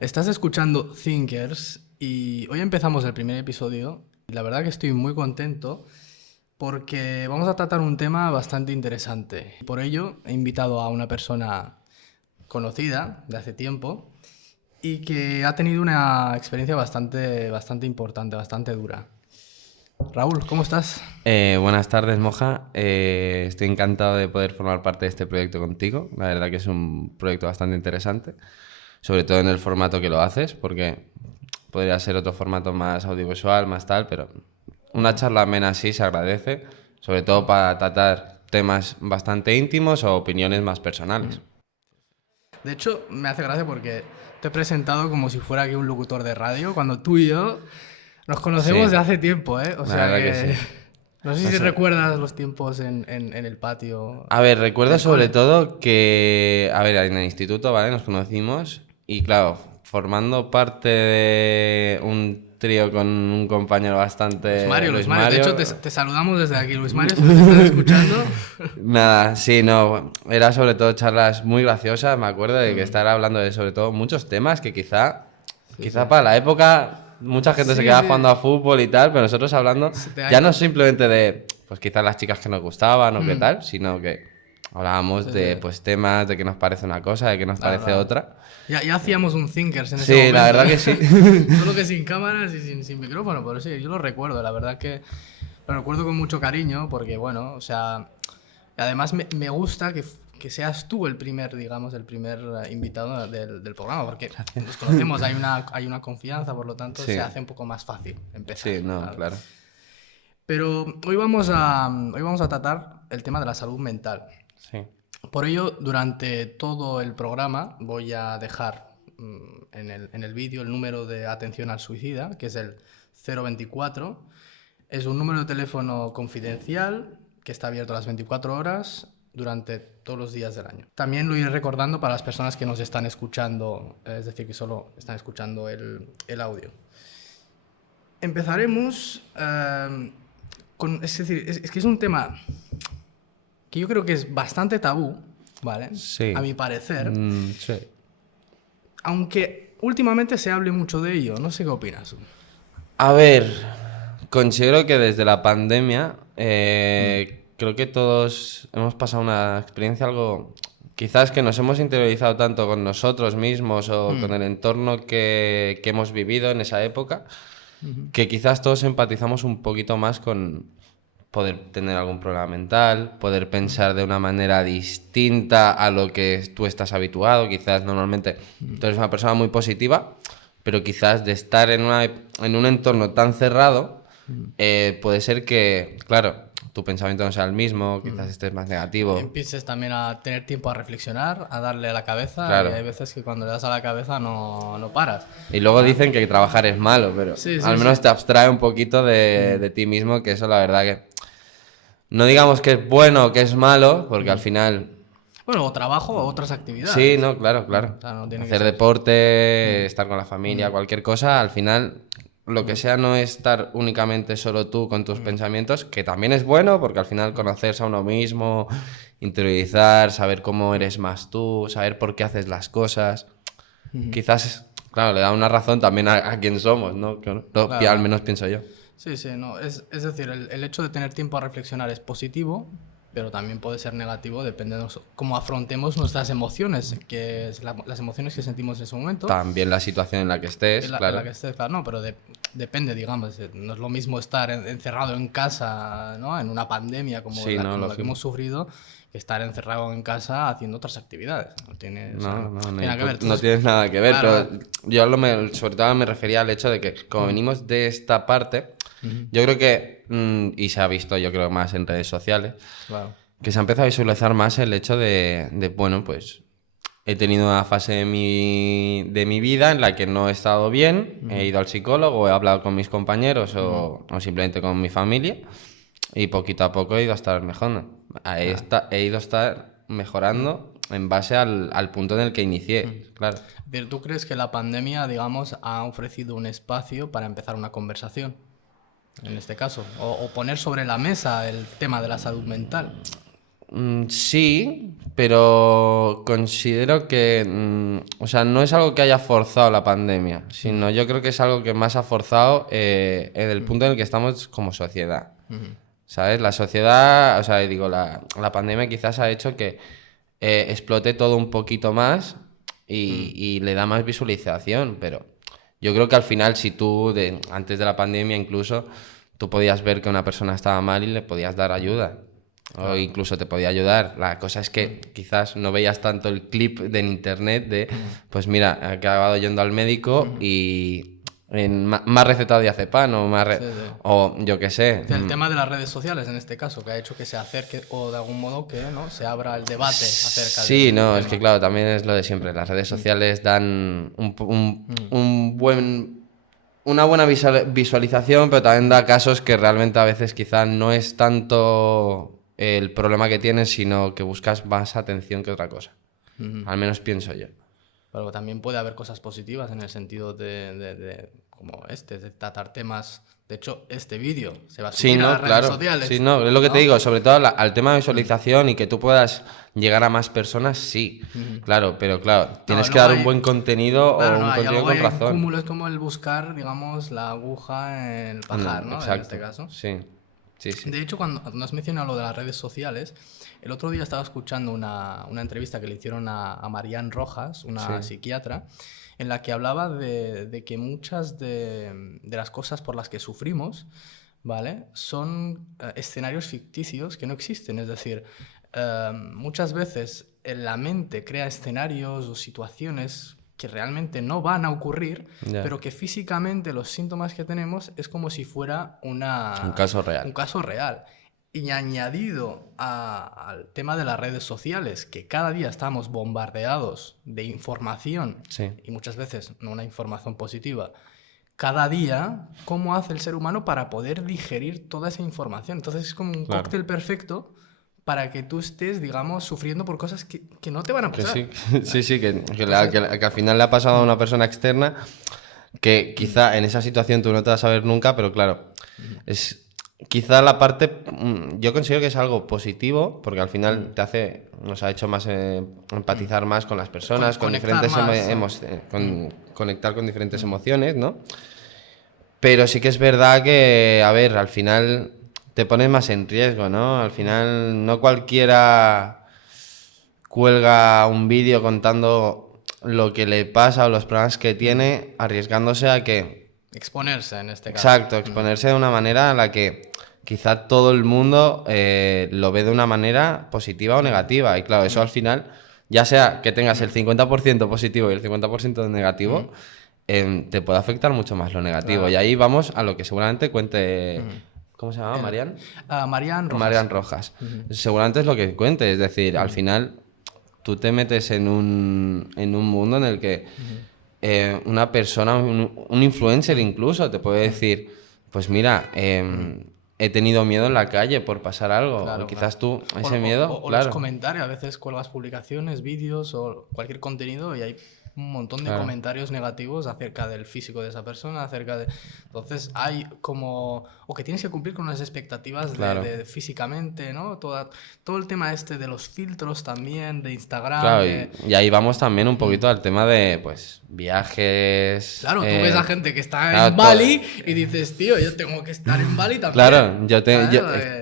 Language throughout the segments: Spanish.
Estás escuchando Thinkers y hoy empezamos el primer episodio y la verdad que estoy muy contento porque vamos a tratar un tema bastante interesante. Por ello he invitado a una persona conocida de hace tiempo y que ha tenido una experiencia bastante importante, bastante dura. Raúl, ¿cómo estás? Buenas tardes, Moja. Estoy encantado de poder formar parte de este proyecto contigo. La verdad que es un proyecto bastante interesante, sobre todo en el formato que lo haces, porque podría ser otro formato más audiovisual, más tal, pero una charla amena así se agradece, sobre todo para tratar temas bastante íntimos o opiniones más personales. De hecho, me hace gracia porque te he presentado como si fuera aquí un locutor de radio, cuando tú y yo nos conocemos Sí, de hace tiempo, ¿eh? O la sea verdad que que... sí. No sé No si sé. recuerdas los tiempos en el patio A ver, recuerdo del sobre cole. todo que, a ver, en el instituto, ¿vale? Nos conocimos y claro, formando parte de un trío con un compañero bastante, Luis Luis Mario. De hecho, te, Mario. te saludamos desde aquí. Luis Mario, si nos estás escuchando. Nada, sí, no, era sobre todo charlas muy graciosas, me acuerdo de que estar hablando de sobre todo muchos temas que Sí, sí. quizá para la época mucha gente se Sí, quedaba sí. jugando a fútbol y tal, pero nosotros hablando Se te ha ya no hecho... simplemente de, pues quizás las chicas que nos gustaban o qué Mm, tal, sino que hablábamos sí, de, sí. pues temas, de qué nos parece una cosa, de qué nos Claro, parece claro. otra. Ya hacíamos un Thinkers en ese Sí, la momento, verdad ¿eh? que sí. Solo que sin cámaras y sin micrófono, pero sí, yo lo recuerdo. La verdad que lo recuerdo con mucho cariño porque, bueno, o sea... Además, me gusta que seas tú el primer, digamos, el primer invitado del programa, porque nos conocemos, hay una confianza, por lo tanto se Sí, hace un poco más fácil empezar, sí, no, ¿sabes? claro. Pero hoy vamos a tratar el tema de la salud mental. Sí. Por ello, durante todo el programa voy a dejar en el vídeo el número de atención al suicida, que es el 024. Es un número de teléfono confidencial que está abierto a las 24 horas durante todos los días del año. También lo iré recordando para las personas que nos están escuchando, es decir, que solo están escuchando el audio. Empezaremos es decir, es que es un tema que yo creo que es bastante tabú, ¿vale? A Sí. mi parecer, Sí. aunque últimamente se hable mucho de ello. No sé qué opinas tú. A ver, considero que desde la pandemia creo que todos hemos pasado una experiencia algo, quizás que nos hemos interiorizado tanto con nosotros mismos o con el entorno que hemos vivido en esa época, que quizás todos empatizamos un poquito más con poder tener algún problema mental, poder pensar de una manera distinta a lo que tú estás habituado. Quizás normalmente tú eres una persona muy positiva, pero quizás de estar en un entorno tan cerrado, puede ser que, claro, tu pensamiento no sea el mismo, quizás estés más negativo. Empieces también a tener tiempo a reflexionar, a darle a la cabeza, y Claro. hay veces que cuando le das a la cabeza no paras. Y luego ¿Ah? dicen que trabajar es malo, pero Sí, al sí, sí. menos te abstrae un poquito de ti mismo, que eso la verdad que no digamos que es bueno o que es malo, porque al final Bueno, o trabajo o otras sí, actividades. no, claro, claro. O sea, no tiene que Hacer ser... deporte, estar con la familia, cualquier cosa, al final lo que sea no es estar únicamente solo tú con tus pensamientos, que también es bueno porque al final conocerse a uno mismo, interiorizar, saber cómo eres más tú, saber por qué haces las cosas, quizás, claro, le da una razón también a quién somos, ¿no? Claro, Al claro. menos pienso yo. Sí, sí, no. Es decir, el hecho de tener tiempo a reflexionar es positivo, pero también puede ser negativo, depende de cómo afrontemos nuestras emociones, que es las emociones que sentimos en ese momento. También la situación en la que estés, En la claro. que estés, claro, no, pero depende, digamos. No es lo mismo estar encerrado en casa, ¿no? En una pandemia como Sí, la, no, como la que lógico. hemos sufrido, que estar encerrado en casa haciendo otras actividades. No tiene, o sea, No, no no, tiene ni nada que ver. no Entonces, tienes nada que ver, claro, pero yo sobre todo me refería al hecho de que como venimos de esta parte, yo creo que, y se ha visto yo creo más en redes sociales, claro. que se ha empezado a visualizar más el hecho bueno, pues he tenido una fase de mi vida en la que no he estado bien, he ido al psicólogo, he hablado con mis compañeros o simplemente con mi familia y poquito a poco he ido a estar mejorando. He ido a estar mejorando en base al punto en el que inicié, claro. Pero ¿tú crees que la pandemia, digamos, ha ofrecido un espacio para empezar una conversación? En este caso, o poner sobre la mesa el tema de la salud mental. Sí, pero considero que, o sea, no es algo que haya forzado la pandemia, sino yo creo que es algo que más ha forzado en el punto en el que estamos como sociedad. ¿Sabes? La sociedad, o sea, digo, la pandemia quizás ha hecho que explote todo un poquito más y le da más visualización, pero yo creo que al final si tú, antes de la pandemia incluso, tú podías ver que una persona estaba mal y le podías dar ayuda. O incluso te podía ayudar. La cosa es que quizás no veías tanto el clip de en internet de, pues mira, he acabado yendo al médico y me ha recetado diazepam o, o yo qué sé. O sea, el tema de las redes sociales en este caso, que ha hecho que se acerque o de algún modo que no se abra el debate acerca de Sí, no, tema. es que claro, también es lo de siempre. Las redes sociales dan una buena visualización, pero también da casos que realmente a veces quizás no es tanto el problema que tienes, sino que buscas más atención que otra cosa. Al menos pienso yo. Pero también puede haber cosas positivas en el sentido como de tratar temas. De hecho, este vídeo se va a subir a las redes sociales. Sí, no, es lo que te digo, sobre todo al tema de visualización y que tú puedas llegar a más personas, sí, claro, pero claro, tienes que dar un buen contenido o un contenido con razón. Cúmulo es como el buscar, digamos, la aguja en el pajar, ¿no? Exacto, en este caso. Sí. De hecho, cuando has mencionado lo de las redes sociales, el otro día estaba escuchando una entrevista que le hicieron a Marian Rojas, una psiquiatra, en la que hablaba de que muchas de las cosas por las que sufrimos, ¿vale? Son escenarios ficticios que no existen. Es decir, muchas veces la mente crea escenarios o situaciones que realmente no van a ocurrir, pero que físicamente los síntomas que tenemos es como si fuera un caso real. Un caso real. Y añadido al tema de las redes sociales, que cada día estamos bombardeados de información, y muchas veces no una información positiva, cada día, ¿cómo hace el ser humano para poder digerir toda esa información? Entonces es como un cóctel perfecto para que tú estés, digamos, sufriendo por cosas que no te van a pasar. Que al final le ha pasado a una persona externa que quizá en esa situación tú no te vas a ver nunca, pero claro, es quizá la parte, yo considero que es algo positivo, porque al final nos ha hecho más empatizar más con las personas, con diferentes conectar con diferentes emociones, ¿no? Pero sí que es verdad que, a ver, al final te pones más en riesgo, ¿no? Al final no cualquiera cuelga un vídeo contando lo que le pasa o los problemas que tiene, arriesgándose a que... Exponerse en este caso. Exacto, exponerse de una manera en la que quizá todo el mundo lo ve de una manera positiva o negativa. Y claro, eso al final, ya sea que tengas el 50% positivo y el 50% negativo, te puede afectar mucho más lo negativo. Claro. Y ahí vamos a lo que seguramente cuente... ¿Cómo se llama? ¿Marian? Marian Rojas. Marian Rojas. Seguramente es lo que cuente. Es decir, al final tú te metes en un mundo en el que una persona, un influencer incluso, te puede decir, pues mira, he tenido miedo en la calle por pasar algo. Claro, quizás tú, ese miedo... O los comentarios, a veces cuelgas publicaciones, vídeos o cualquier contenido y hay un montón de comentarios negativos acerca del físico de esa persona, acerca de... Entonces hay como... O que tienes que cumplir con unas expectativas de físicamente, ¿no? Todo el tema de los filtros también, de Instagram. Claro, y ahí vamos también un poquito al tema de, pues, viajes... Claro, tú ves a gente que está en Bali y dices, tío, yo tengo que estar en Bali también. Claro,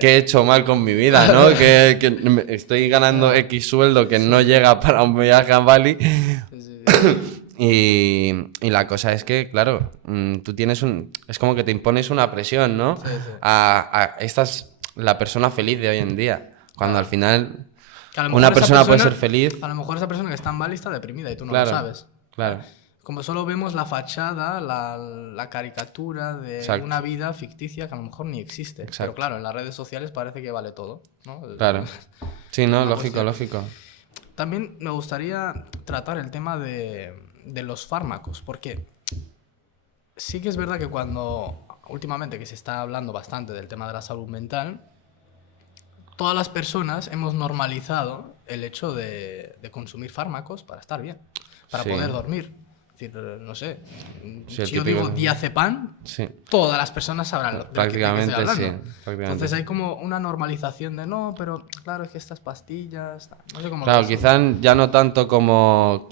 ¿qué he hecho mal con mi vida, no? que estoy ganando X sueldo que no llega para un viaje a Bali... Y la cosa es que, claro, tú tienes es como que te impones una presión, ¿no? Sí. Esta es la persona feliz de hoy en día. Cuando al final una persona puede ser feliz. A lo mejor esa persona que está en Bali está deprimida y tú no lo sabes. Claro. Como solo vemos la fachada, la caricatura de una vida ficticia que a lo mejor ni existe. Exacto. Pero claro, en las redes sociales parece que vale todo, ¿no? Claro. Sí, no, lógico. También me gustaría tratar el tema de los fármacos, porque sí que es verdad que últimamente que se está hablando bastante del tema de la salud mental, todas las personas hemos normalizado el hecho de consumir fármacos para estar bien, para poder dormir, Es decir, no sé, Sí, el si yo típico- digo diazepam, Sí, todas las personas sabrán de qué prácticamente estoy sí. hablando. Prácticamente Entonces sí. hay como una normalización de no, pero claro, es que estas pastillas, no sé cómo lo Claro, ves tú. quizás ya no tanto como...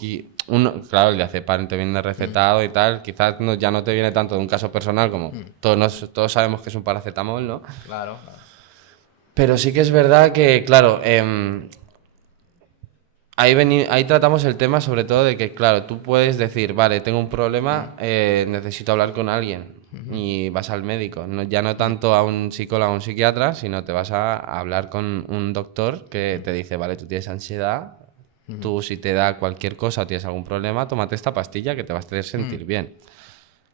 claro, el diazepam te viene recetado y tal, quizás ya no te viene tanto de un caso personal como todos sabemos que es un paracetamol, ¿no? Claro, claro. Pero sí que es verdad que, claro, ahí tratamos el tema sobre todo de que, claro, tú puedes decir, vale, tengo un problema, necesito hablar con alguien y vas al médico. Ya no tanto a un psicólogo o a un psiquiatra, sino te vas a hablar con un doctor que te dice, vale, tú tienes ansiedad, tú si te da cualquier cosa o tienes algún problema, tómate esta pastilla que te vas a hacer sentir bien.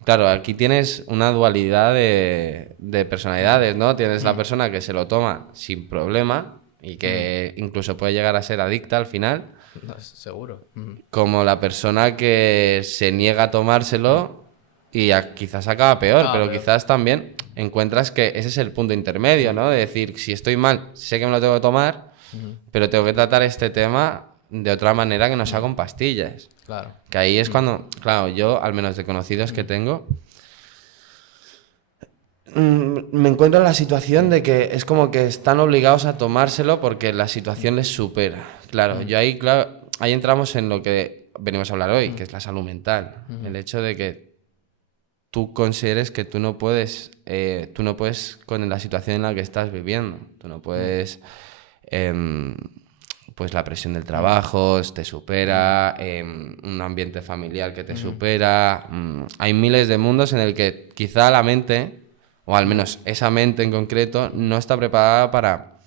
Claro, aquí tienes una dualidad de personalidades, ¿no? Tienes la persona que se lo toma sin problema y que incluso puede llegar a ser adicta al final, No, seguro. como la persona que se niega a tomárselo y quizás acaba peor, Acaba pero peor. quizás también encuentras que ese es el punto intermedio, ¿no? De decir, si estoy mal, sé que me lo tengo que tomar, pero tengo que tratar este tema de otra manera que no sea con pastillas. Claro. Que ahí es cuando, claro, yo, al menos de conocidos que tengo, me encuentro en la situación de que es como que están obligados a tomárselo porque la situación les supera. Claro, yo ahí, claro, ahí entramos en lo que venimos a hablar hoy, que es la salud mental. El hecho de que tú consideres que tú no puedes con la situación en la que estás viviendo. Tú no puedes, pues la presión del trabajo te supera, un ambiente familiar que te supera. Hay miles de mundos en el que quizá la mente, o al menos esa mente en concreto, no está preparada para...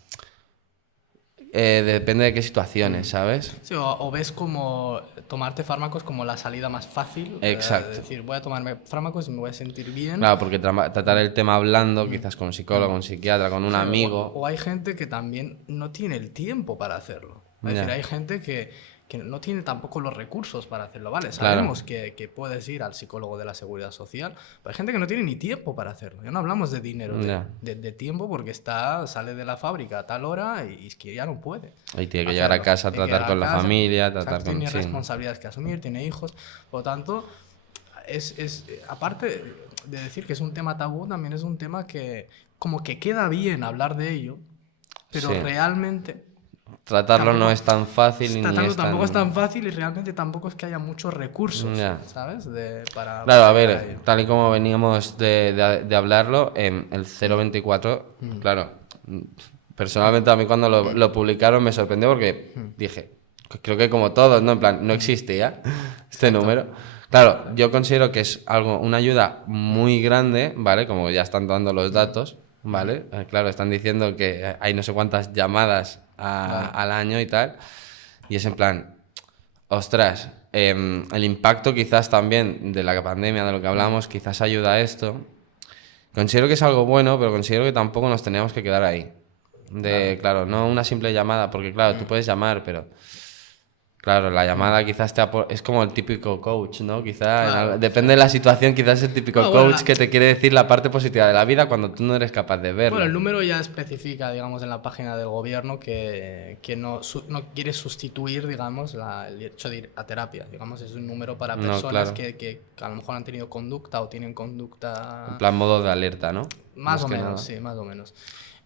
depende de qué situaciones, ¿sabes? Sí, o ves como tomarte fármacos como la salida más fácil. Exacto. Es decir, voy a tomarme fármacos y me voy a sentir bien. Claro, porque tratar el tema hablando, quizás con un psicólogo, un psiquiatra, con un Sí, amigo... o hay gente que también no tiene el tiempo para hacerlo. Es Ya. decir, hay gente que no tiene tampoco los recursos para hacerlo, ¿vale? Claro. Sabemos que puedes ir al psicólogo de la Seguridad Social, pero hay gente que no tiene ni tiempo para hacerlo. Ya no hablamos de dinero, Ya. de tiempo, porque sale de la fábrica a tal hora y es que ya no puede. Y tiene que llegar a hacerlo. casa a Tiene que tratar llegar con a la casa, familia, exacto, tratar con... tiene sí. responsabilidades que asumir, tiene hijos. Por lo tanto, aparte de decir que es un tema tabú, también es un tema que como que queda bien hablar de ello, pero Sí. realmente Tratarlo no tampoco- es tan fácil ni tratarlo es tampoco es tan... tan fácil y realmente tampoco es que haya muchos recursos, Ya. ¿sabes? Para Claro, a llegar ver, ello. tal y como veníamos de hablarlo, el 024, claro, personalmente a mí cuando lo publicaron me sorprendió porque dije, creo que como todos, ¿no? En plan, no existía este número. Claro, yo considero que es una ayuda muy grande, ¿vale? Como ya están dando los datos, ¿vale? Claro, están diciendo que hay no sé cuántas llamadas al año y tal, y es en plan... Ostras, el impacto quizás también de la pandemia, de lo que hablamos, quizás ayuda a esto. Considero que es algo bueno, pero considero que tampoco nos teníamos que quedar ahí. Claro, no una simple llamada, porque claro, tú puedes llamar, pero claro, la llamada quizás es como el típico coach, ¿no? Quizá Claro, depende de la situación, quizás es el típico No, bueno, coach que te quiere decir la parte positiva de la vida cuando tú no eres capaz de verlo. Bueno, el número ya especifica, digamos, en la página del gobierno que no quiere sustituir, digamos, el hecho de ir a terapia. Digamos, es un número para No, personas claro. que a lo mejor han tenido conducta o tienen conducta En plan modo de alerta, ¿no? más o que menos, nada. sí, más o menos.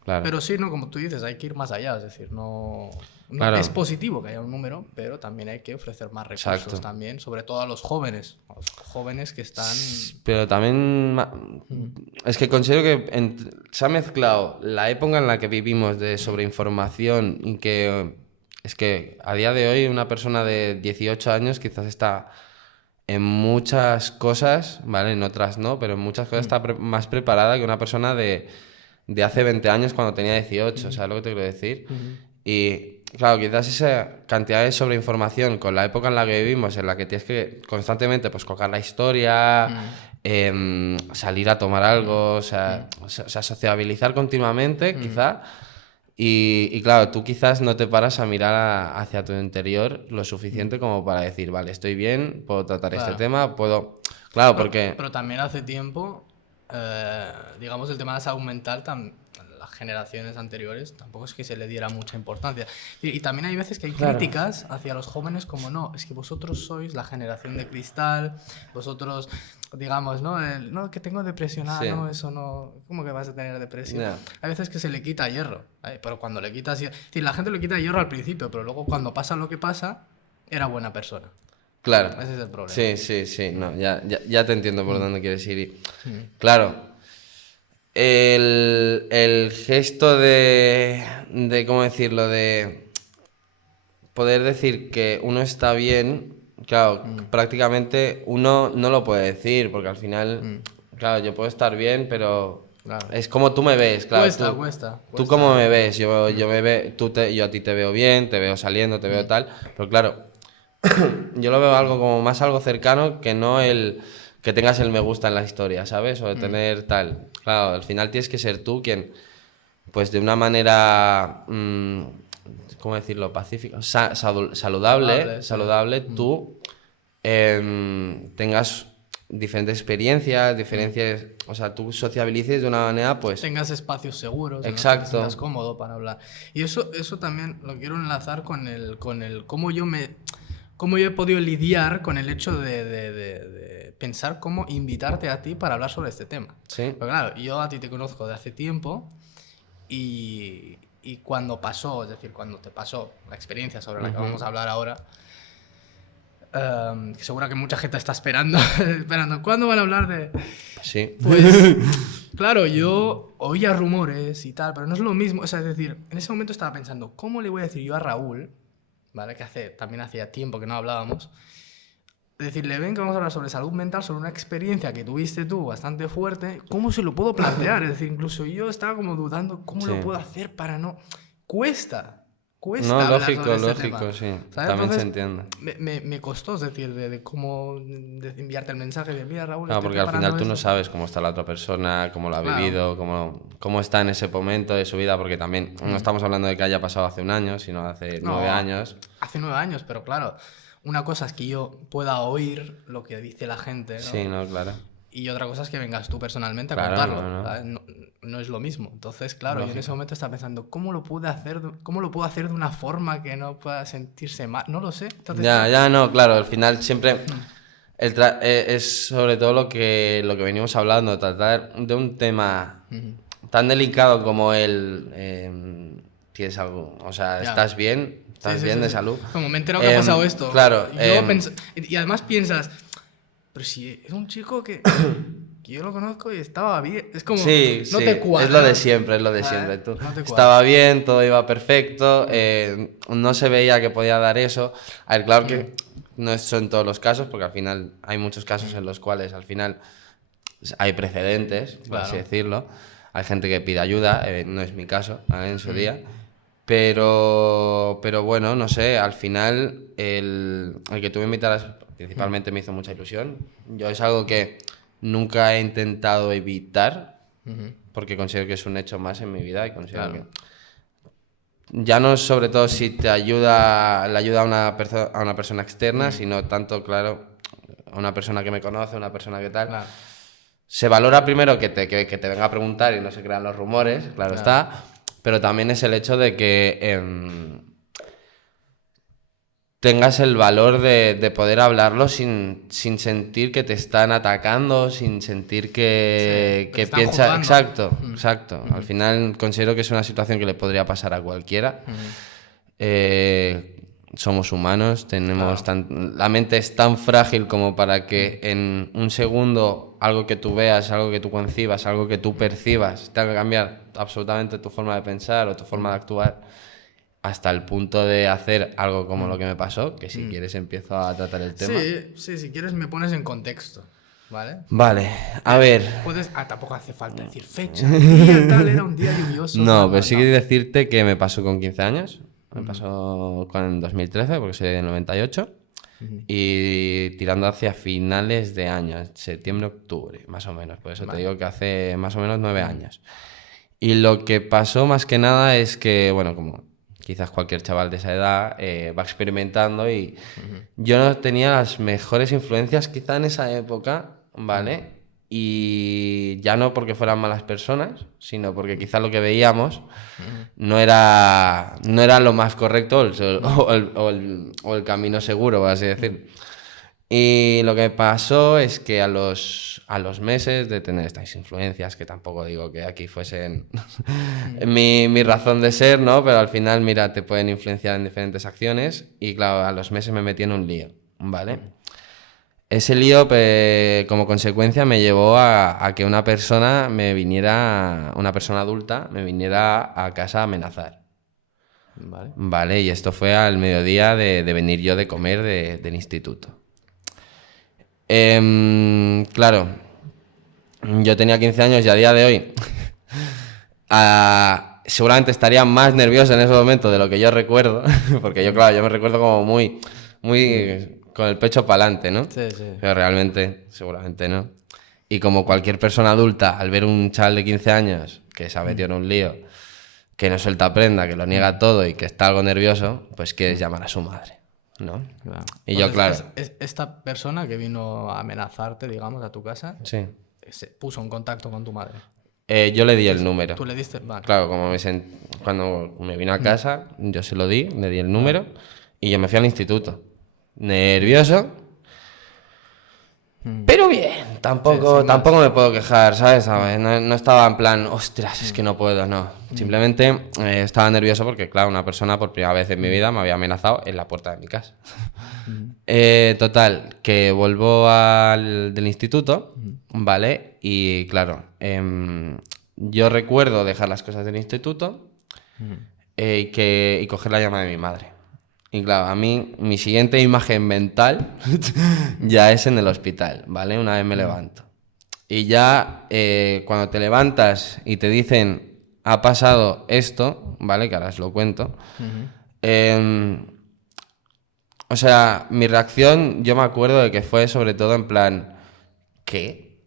Claro. Pero sí, no, como tú dices, hay que ir más allá, es decir, no Claro. es positivo que haya un número, pero también hay que ofrecer más recursos Exacto. también, sobre todo a los jóvenes que están... Pero también es que considero que se ha mezclado la época en la que vivimos de sobreinformación y que es que a día de hoy una persona de 18 años quizás está en muchas cosas, ¿vale? En otras no, pero en muchas cosas está más preparada que una persona de hace 20 años cuando tenía 18, ¿sabes lo que te quiero decir? Y claro, quizás esa cantidad de sobreinformación con la época en la que vivimos, en la que tienes que constantemente pues colgar la historia, salir a tomar algo, o sea, sociabilizar continuamente, quizá. Y claro, tú quizás no te paras a mirar hacia tu interior lo suficiente como para decir, vale, estoy bien, puedo tratar este Claro. tema, puedo... Claro, porque... Pero también hace tiempo, digamos, el tema de la salud mental, generaciones anteriores tampoco es que se le diera mucha importancia. Y también hay veces que hay Claro. críticas hacia los jóvenes como no, es que vosotros sois la generación de cristal, vosotros, digamos, no, no que tengo depresión, Sí. no, eso no, ¿cómo que vas a tener depresión? Ya. Hay veces que se le quita hierro, pero cuando le quitas hierro, es decir, la gente le quita hierro al principio, pero luego cuando pasa lo que pasa, era buena persona. Claro. Ese es el problema. Sí, no, ya te entiendo por dónde quieres ir. Claro, el gesto de, ¿cómo decirlo? De poder decir que uno está bien, claro, prácticamente uno no lo puede decir, porque al final, claro, yo puedo estar bien, pero Claro. es como tú me ves, claro. Cuesta. Tú cómo me ves, yo a ti te veo bien, te veo saliendo, te veo tal, pero claro, yo lo veo algo como más algo cercano que no el que tengas el me gusta en la historia, ¿sabes? O de tener tal. Claro, al final tienes que ser tú quien, pues de una manera, ¿cómo decirlo? Pacífica, saludable, sí. tú tengas diferentes experiencias, o sea, tú sociabilices de una manera, pues... Tengas espacios seguros, en los que te Exacto. sientas cómodo para hablar. Y eso también lo quiero enlazar con el cómo yo he podido lidiar con el hecho de pensar cómo invitarte a ti para hablar sobre este tema. Sí. Pero claro, yo a ti te conozco de hace tiempo y cuando pasó, es decir, cuando te pasó la experiencia sobre la que vamos a hablar ahora, que seguro que mucha gente está esperando, ¿cuándo van a hablar de...? Sí. Pues, claro, yo oía rumores y tal, pero no es lo mismo. O sea, es decir, en ese momento estaba pensando, ¿cómo le voy a decir yo a Raúl, ¿vale? Que también hacía tiempo que no hablábamos, decirle, ven que vamos a hablar sobre salud mental, sobre una experiencia que tuviste tú bastante fuerte, ¿cómo se lo puedo plantear? Es decir, incluso yo estaba como dudando, ¿cómo Sí. lo puedo hacer para no...? Cuesta No, hablar lógico, sobre este tema, sí. ¿sabes? También Entonces, se entiende. me costó, es decir, de cómo de enviarte el mensaje de, mira, Raúl, Claro, estoy porque al final preparando tú no esto". sabes cómo está la otra persona, cómo lo ha Claro. vivido, cómo está en ese momento de su vida, porque también no estamos hablando de que haya pasado hace un año, sino hace No, 9 años. Hace 9 años, pero claro, una cosa es que yo pueda oír lo que dice la gente, ¿no? Sí, no, claro. Y otra cosa es que vengas tú personalmente a Claro, contarlo. no. ¿Sabes? No es lo mismo. Entonces, claro, yo en Lógico. ese momento estaba pensando, ¿cómo lo puedo hacer de una forma que no pueda sentirse mal? No lo sé. Entonces, Ya, no, claro, al final siempre es sobre todo lo que venimos hablando, tratar de un tema tan delicado como tienes algo, o sea, Ya. ¿estás bien? ¿Estás sí, bien de sí. salud? Como me he enterado que ha pasado esto. Claro, Y además piensas, pero si es un chico que yo lo conozco y estaba bien. Es como, sí, no sí, te cuadra. es lo de siempre, ¿Sabes? Tú No te cuadra. estaba bien, todo iba perfecto, no se veía que podía dar eso. A ver, claro que no es en todos los casos, porque al final hay muchos casos en los cuales al final hay precedentes, por así Claro. decirlo. Hay gente que pide ayuda, no es mi caso, ¿vale? En su día. Pero bueno, no sé, al final el que tú me invitaras principalmente me hizo mucha ilusión. Yo es algo que nunca he intentado evitar, porque considero que es un hecho más en mi vida y considero Claro. que ya no es sobre todo si te ayuda, le ayuda a una persona externa, sino tanto, claro, a una persona que me conoce, una persona que tal. Claro. Se valora primero que te venga a preguntar y no se crean los rumores, claro está, pero también es el hecho de que tengas el valor de poder hablarlo sin sentir que te están atacando, sin sentir que te están piensa... juzgando. Exacto. Al final considero que es una situación que le podría pasar a cualquiera. Somos humanos, tenemos la mente es tan frágil como para que en un segundo algo que tú veas, algo que tú concibas, algo que tú percibas, tenga que cambiar absolutamente tu forma de pensar o tu forma de actuar, hasta el punto de hacer algo como lo que me pasó, que si quieres empiezo a tratar el tema. Sí, si quieres me pones en contexto, ¿vale? Vale, a ver. Tampoco hace falta decir fecha, día tal, era un día lluvioso. No, tal, pero tal, sí que decirte que me pasó con 15 años. Me pasó en 2013, porque soy del 98. Y tirando hacia finales de año, septiembre, octubre, más o menos. Por eso te digo que hace más o menos 9 años. Y lo que pasó más que nada es que, bueno, como quizás cualquier chaval de esa edad va experimentando y yo no tenía las mejores influencias quizá en esa época, ¿vale? y ya no porque fueran malas personas, sino porque quizá lo que veíamos no era lo más correcto o el camino seguro, por así decir. Y lo que pasó es que a los meses de tener estas influencias, que tampoco digo que aquí fuesen mi razón de ser, ¿no? Pero al final, mira, te pueden influenciar en diferentes acciones y claro, a los meses me metí en un lío, ¿vale? Ese lío, como consecuencia, me llevó a que una persona adulta, me viniera a casa a amenazar. Vale. Vale, y esto fue al mediodía de venir yo de comer del instituto. Claro, yo tenía 15 años y a día de hoy seguramente estaría más nervioso en ese momento de lo que yo recuerdo, porque yo me recuerdo como muy con el pecho para adelante, ¿no? Sí, sí. Pero realmente, seguramente no. Y como cualquier persona adulta, al ver un chaval de 15 años que se ha metido en un lío, que no suelta prenda, que lo niega todo y que está algo nervioso, pues quieres llamar a su madre, ¿no? Claro. Y yo, Entonces, claro. Esta persona que vino a amenazarte, digamos, a tu casa, Sí. se puso en contacto con tu madre. Yo le di el número. ¿Tú le diste? Vale. Claro, cuando me vino a casa, yo se lo di, le di el número y yo me fui al instituto. Nervioso, pero bien, tampoco me puedo quejar, ¿sabes? No estaba en plan, ostras, es que no puedo, no. Simplemente estaba nervioso porque, claro, una persona por primera vez en mi vida me había amenazado en la puerta de mi casa. Total, que vuelvo del instituto, ¿vale? Y claro, yo recuerdo dejar las cosas del instituto y coger la llamada de mi madre. Y claro, a mí mi siguiente imagen mental ya es en el hospital, ¿vale? Una vez me levanto. Y ya cuando te levantas y te dicen, ha pasado esto, ¿vale? Que ahora os lo cuento. O sea, mi reacción, yo me acuerdo de que fue sobre todo en plan, ¿qué?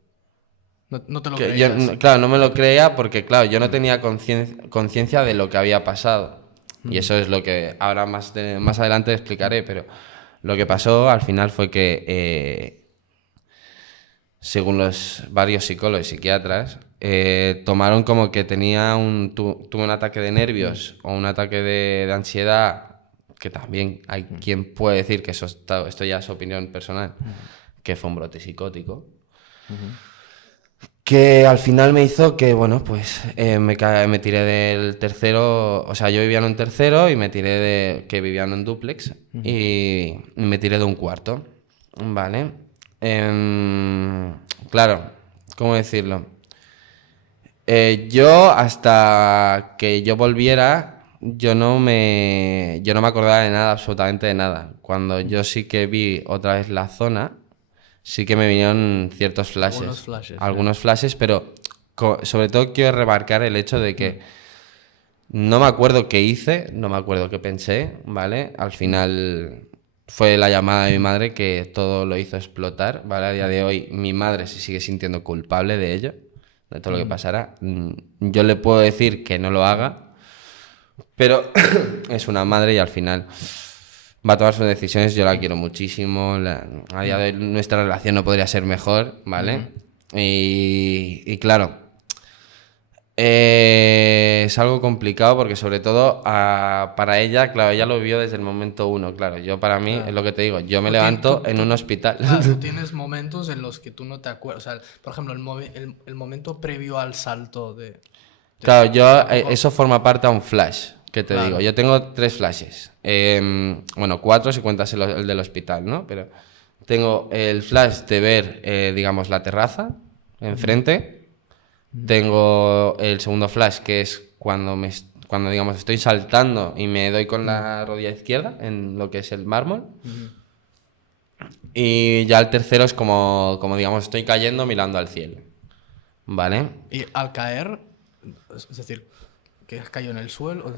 No te lo Que creías. claro, no me lo creía porque, claro, yo no tenía conciencia de lo que había pasado. Y eso es lo que ahora más adelante explicaré, pero lo que pasó al final fue que, según los varios psicólogos y psiquiatras, tomaron como que tuve un ataque de nervios o un ataque de ansiedad, que también hay quien puede decir que esto ya es opinión personal, que fue un brote psicótico. Que al final me hizo que, bueno, pues me tiré del tercero, o sea, yo vivía en un tercero y me tiré que vivía en un dúplex y me tiré de un cuarto, ¿vale? Claro, ¿cómo decirlo? Yo hasta que yo volviera, yo no me acordaba de nada, absolutamente de nada. Cuando yo sí que vi otra vez la zona, sí que me vinieron ciertos flashes. Algunos flashes, pero sobre todo quiero remarcar el hecho de que no me acuerdo qué hice, no me acuerdo qué pensé, ¿vale? Al final fue la llamada de mi madre que todo lo hizo explotar, ¿vale? A día de hoy mi madre se sigue sintiendo culpable de ello, de todo lo que pasara. Yo le puedo decir que no lo haga, pero es una madre y al final va a tomar sus decisiones. Yo la quiero muchísimo. A día de hoy nuestra relación no podría ser mejor, ¿vale? Y claro, es algo complicado porque sobre todo para ella, claro, ella lo vivió desde el momento uno, claro. Yo para mí, es lo que te digo, yo me levanto en un hospital. Claro, tú tienes momentos en los que tú no te acuerdas. O sea, por ejemplo, el momento previo al salto de... Claro, eso forma parte de un flash, que te digo. Yo tengo 3 flashes. Bueno, 4 si cuentas el del hospital, ¿no? Pero tengo el flash de ver, digamos, la terraza enfrente. Tengo el segundo flash, que es cuando digamos, estoy saltando y me doy con la rodilla izquierda en lo que es el mármol. Y ya el tercero es como, digamos, estoy cayendo mirando al cielo. ¿Vale? Y al caer, es decir, que has caído en el suelo.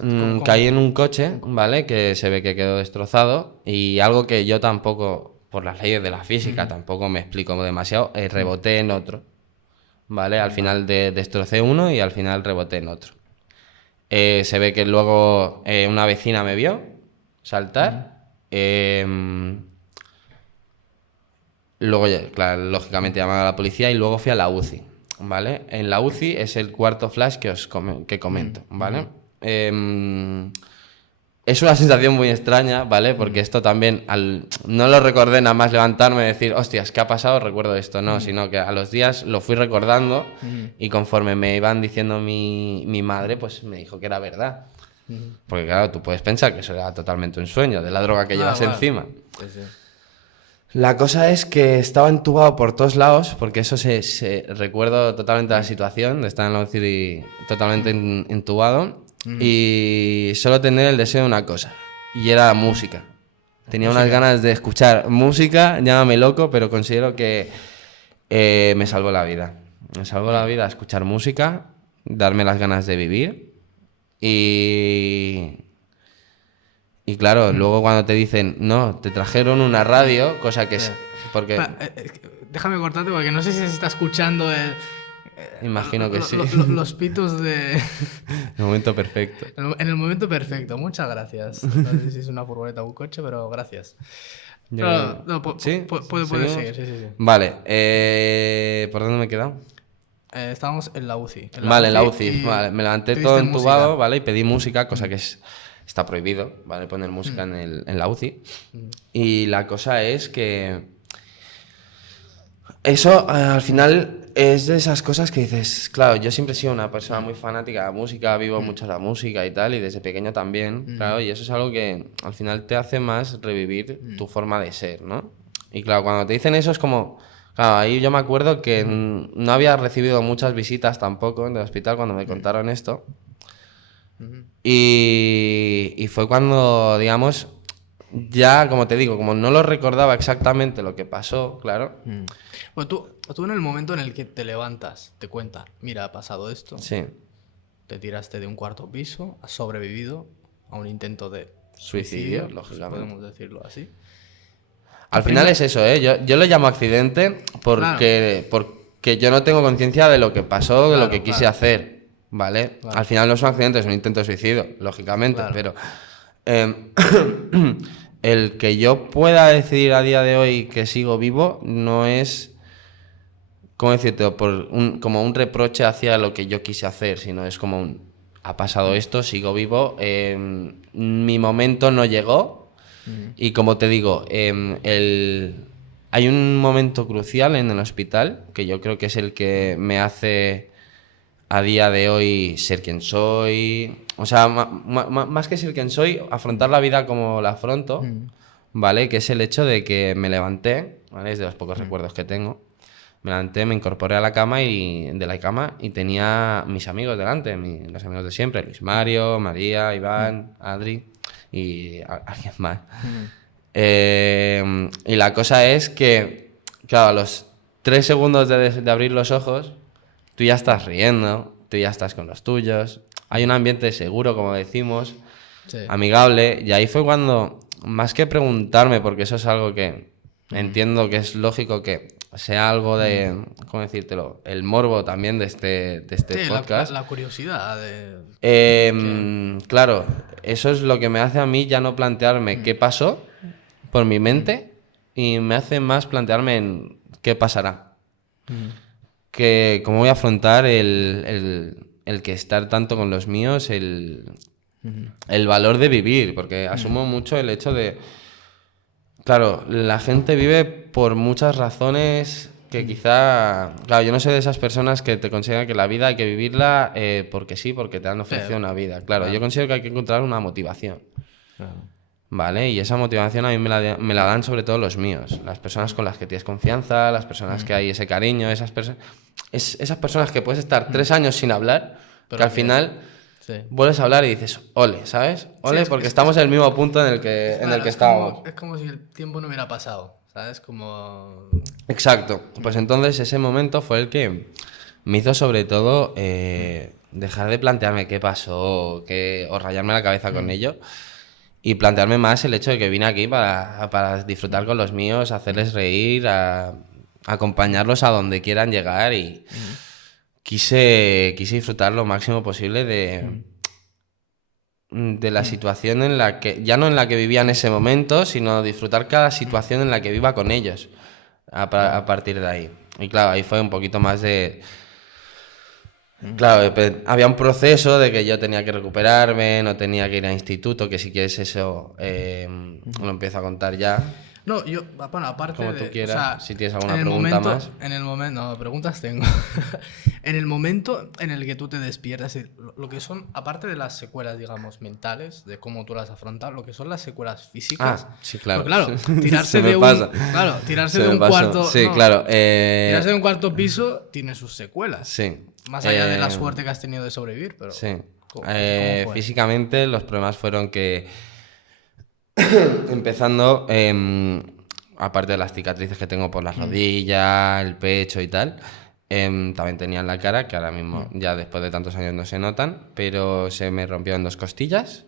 Caí en un coche, ¿vale? Que se ve que quedó destrozado. Y algo que yo tampoco, por las leyes de la física, tampoco me explico demasiado, reboté en otro. ¿Vale? Al final destrocé uno y al final reboté en otro. Se ve que luego una vecina me vio saltar. Luego, claro, lógicamente llamaba a la policía y luego fui a la UCI, ¿vale? En la UCI es el cuarto flash que comento, ¿vale? Es una sensación muy extraña, ¿vale? Porque esto también, no lo recordé nada más levantarme y decir, hostias, ¿qué ha pasado? Recuerdo esto, no, sino que a los días lo fui recordando y conforme me iban diciendo mi madre, pues me dijo que era verdad. Porque claro, tú puedes pensar que eso era totalmente un sueño, de la droga que llevas encima. Sí, sí. La cosa es que estaba entubado por todos lados, porque eso recuerdo totalmente la situación de estar en la UCI totalmente entubado y solo tener el deseo de una cosa, y era la música. Tenía unas ganas de escuchar música, llámame loco, pero considero que me salvó la vida. Me salvó la vida escuchar música, darme las ganas de vivir y claro, luego cuando te dicen, no, te trajeron una radio, cosa que es... Porque... déjame cortarte porque no sé si se está escuchando imagino que sí. Los pitos de... El momento perfecto. En el momento perfecto, muchas gracias. No sé si es una furgoneta o un coche, pero gracias. ¿Sí? Puedes seguir, sí. Vale, ¿por dónde me he quedado? Estábamos en la UCI. En la UCI. Vale, me levanté todo entubado, música. ¿vale? Y pedí música, cosa que está prohibido, ¿vale? Poner música en la UCI. Y la cosa es que eso al final es de esas cosas que dices, claro, yo siempre he sido una persona muy fanática de la música, vivo mucho la música y tal, y desde pequeño también, claro, y eso es algo que al final te hace más revivir tu forma de ser, ¿no? Y claro, cuando te dicen eso es como... Claro, ahí yo me acuerdo que no había recibido muchas visitas tampoco en el hospital cuando me contaron esto. Y fue cuando, digamos, ya, como te digo, como no lo recordaba exactamente lo que pasó, claro. Bueno, tú en el momento en el que te levantas, te cuentan, mira, ha pasado esto. Sí. Te tiraste de un cuarto piso, has sobrevivido a un intento de Suicidio, pues lógicamente. podemos decirlo así. Al final es eso, ¿eh? Yo lo llamo accidente porque yo no tengo conciencia de lo que pasó, de lo que quise hacer, ¿vale? Claro. Al final no es un accidente, es un intento de suicidio, lógicamente, pero el que yo pueda decidir a día de hoy que sigo vivo no es, ¿cómo decirte? Como un reproche hacia lo que yo quise hacer, sino es como ha pasado esto, sigo vivo, mi momento no llegó. Y como te digo, hay un momento crucial en el hospital que yo creo que es el que me hace a día de hoy ser quien soy. O sea, más que ser quien soy, afrontar la vida como la afronto, ¿vale? Que es el hecho de que me levanté, ¿vale? Es de los pocos recuerdos que tengo. Me levanté, me incorporé a la cama y tenía mis amigos delante, los amigos de siempre, Luis Mario, María, Iván, Adri y alguien más. Y la cosa es que, claro, a los 3 segundos de abrir los ojos, tú ya estás riendo, tú ya estás con los tuyos, hay un ambiente seguro, como decimos, amigable, y ahí fue cuando, más que preguntarme, porque eso es algo que entiendo que es lógico que sea algo de, ¿cómo decírtelo? El morbo también de este podcast. La curiosidad claro, eso es lo que me hace a mí ya no plantearme qué pasó por mi mente y me hace más plantearme en qué pasará. Cómo voy a afrontar el que estar tanto con los míos, el valor de vivir, porque asumo mucho el hecho de... Claro, la gente vive por muchas razones que quizá... Claro, yo no soy de esas personas que te consideran que la vida hay que vivirla porque sí, porque te han ofrecido una vida. Claro, yo considero que hay que encontrar una motivación. ¿Vale? Y esa motivación a mí me la dan sobre todo los míos. Las personas con las que tienes confianza, las personas que hay ese cariño, esas personas que puedes estar 3 años sin hablar, pero que al final... vuelves a hablar y dices, ole, ¿sabes? Ole, porque estamos en el mismo punto en el que estábamos. Es como si el tiempo no hubiera pasado, ¿sabes? Como... Exacto. Pues entonces ese momento fue el que me hizo sobre todo dejar de plantearme qué pasó o rayarme la cabeza con ello y plantearme más el hecho de que vine aquí para disfrutar con los míos, hacerles reír, acompañarlos a donde quieran llegar y... Quise disfrutar lo máximo posible de la situación en la que, ya no en la que vivía en ese momento, sino disfrutar cada situación en la que viva con ellos. a partir de ahí. Y claro, ahí fue un poquito más de... Claro, había un proceso de que yo tenía que recuperarme, no tenía que ir a instituto, que si quieres eso lo empiezo a contar ya, No, yo, bueno, aparte como de, tú o quieras, sea, si tienes alguna pregunta más. en el momento, no, preguntas tengo. En el momento en el que tú te despiertas, lo que son, aparte de las secuelas, digamos, mentales, de cómo tú las afrontas, lo que son las secuelas físicas. Ah, sí, claro. Porque claro, Se tirarse me de pasa. claro, tirarse Se de me un pasó. cuarto, Sí, no, claro. tirarse de un cuarto piso tiene sus secuelas. Sí. Más allá de la suerte que has tenido de sobrevivir, pero Sí. ¿cómo fue? Físicamente los problemas fueron que, empezando, aparte de las cicatrices que tengo por las rodillas, el pecho y tal, también tenía en la cara, que ahora mismo ya después de tantos años no se notan, pero se me rompieron 2 costillas.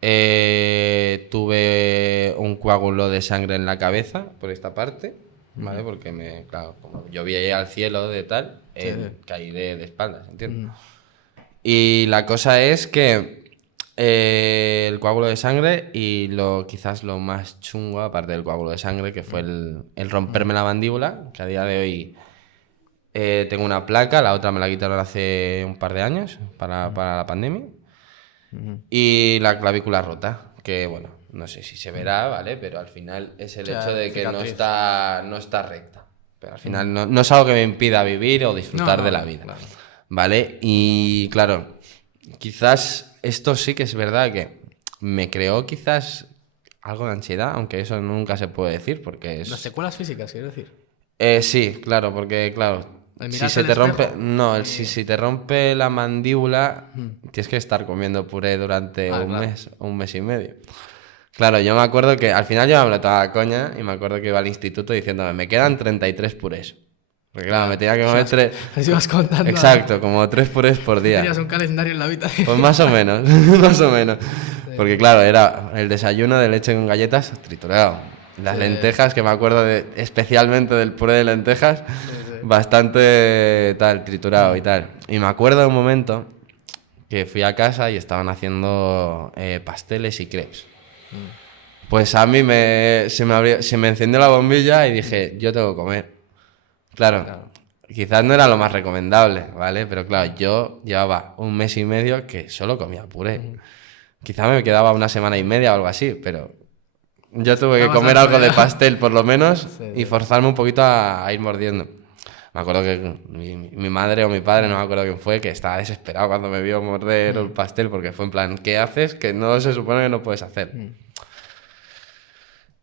Tuve un coágulo de sangre en la cabeza por esta parte, ¿vale? Porque claro, como yo vi al cielo de tal, caí de espaldas, ¿entiendes? Y la cosa es que el coágulo de sangre y quizás lo más chungo, aparte del coágulo de sangre, que fue el romperme la mandíbula, que a día de hoy tengo una placa, la otra me la quitaron hace un par de años para la pandemia. Y la clavícula rota, que bueno, no sé si se verá, ¿vale? Pero al final es el hecho de que no está recta. Pero al final no es algo que me impida vivir o disfrutar de la vida, claro. ¿vale? Y claro, quizás esto sí que es verdad que me creó quizás algo de ansiedad, aunque eso nunca se puede decir porque Las secuelas físicas, quiero decir. Sí, claro, porque claro, El si mirarse se al te rompe, espejo si te rompe la mandíbula, tienes que estar comiendo puré durante un claro. mes o un mes y medio. Claro, yo me acuerdo que al final yo me lo tomaba coña y me acuerdo que iba al instituto diciéndome, me quedan 33 purés. Porque claro, me tenía que comer 3... Les ibas contando. Exacto, como 3 purés por día. Tenías un calendario en la habitación. Pues más o menos, más o menos. Porque claro, era el desayuno de leche con galletas triturado. Las lentejas, que me acuerdo especialmente del puré de lentejas, bastante tal, triturado y tal. Y me acuerdo de un momento que fui a casa y estaban haciendo pasteles y crepes. Pues a mí se me encendió la bombilla y dije, yo tengo que comer. Claro, quizás no era lo más recomendable, ¿vale? Pero claro, yo llevaba un mes y medio que solo comía puré. Quizás me quedaba una semana y media o algo así, pero yo tuve que comer algo de pastel por lo menos y forzarme un poquito a ir mordiendo. Me acuerdo que mi madre o mi padre, no me acuerdo quién fue, que estaba desesperado cuando me vio morder el pastel porque fue en plan, ¿qué haces? Que no se supone que no puedes hacer.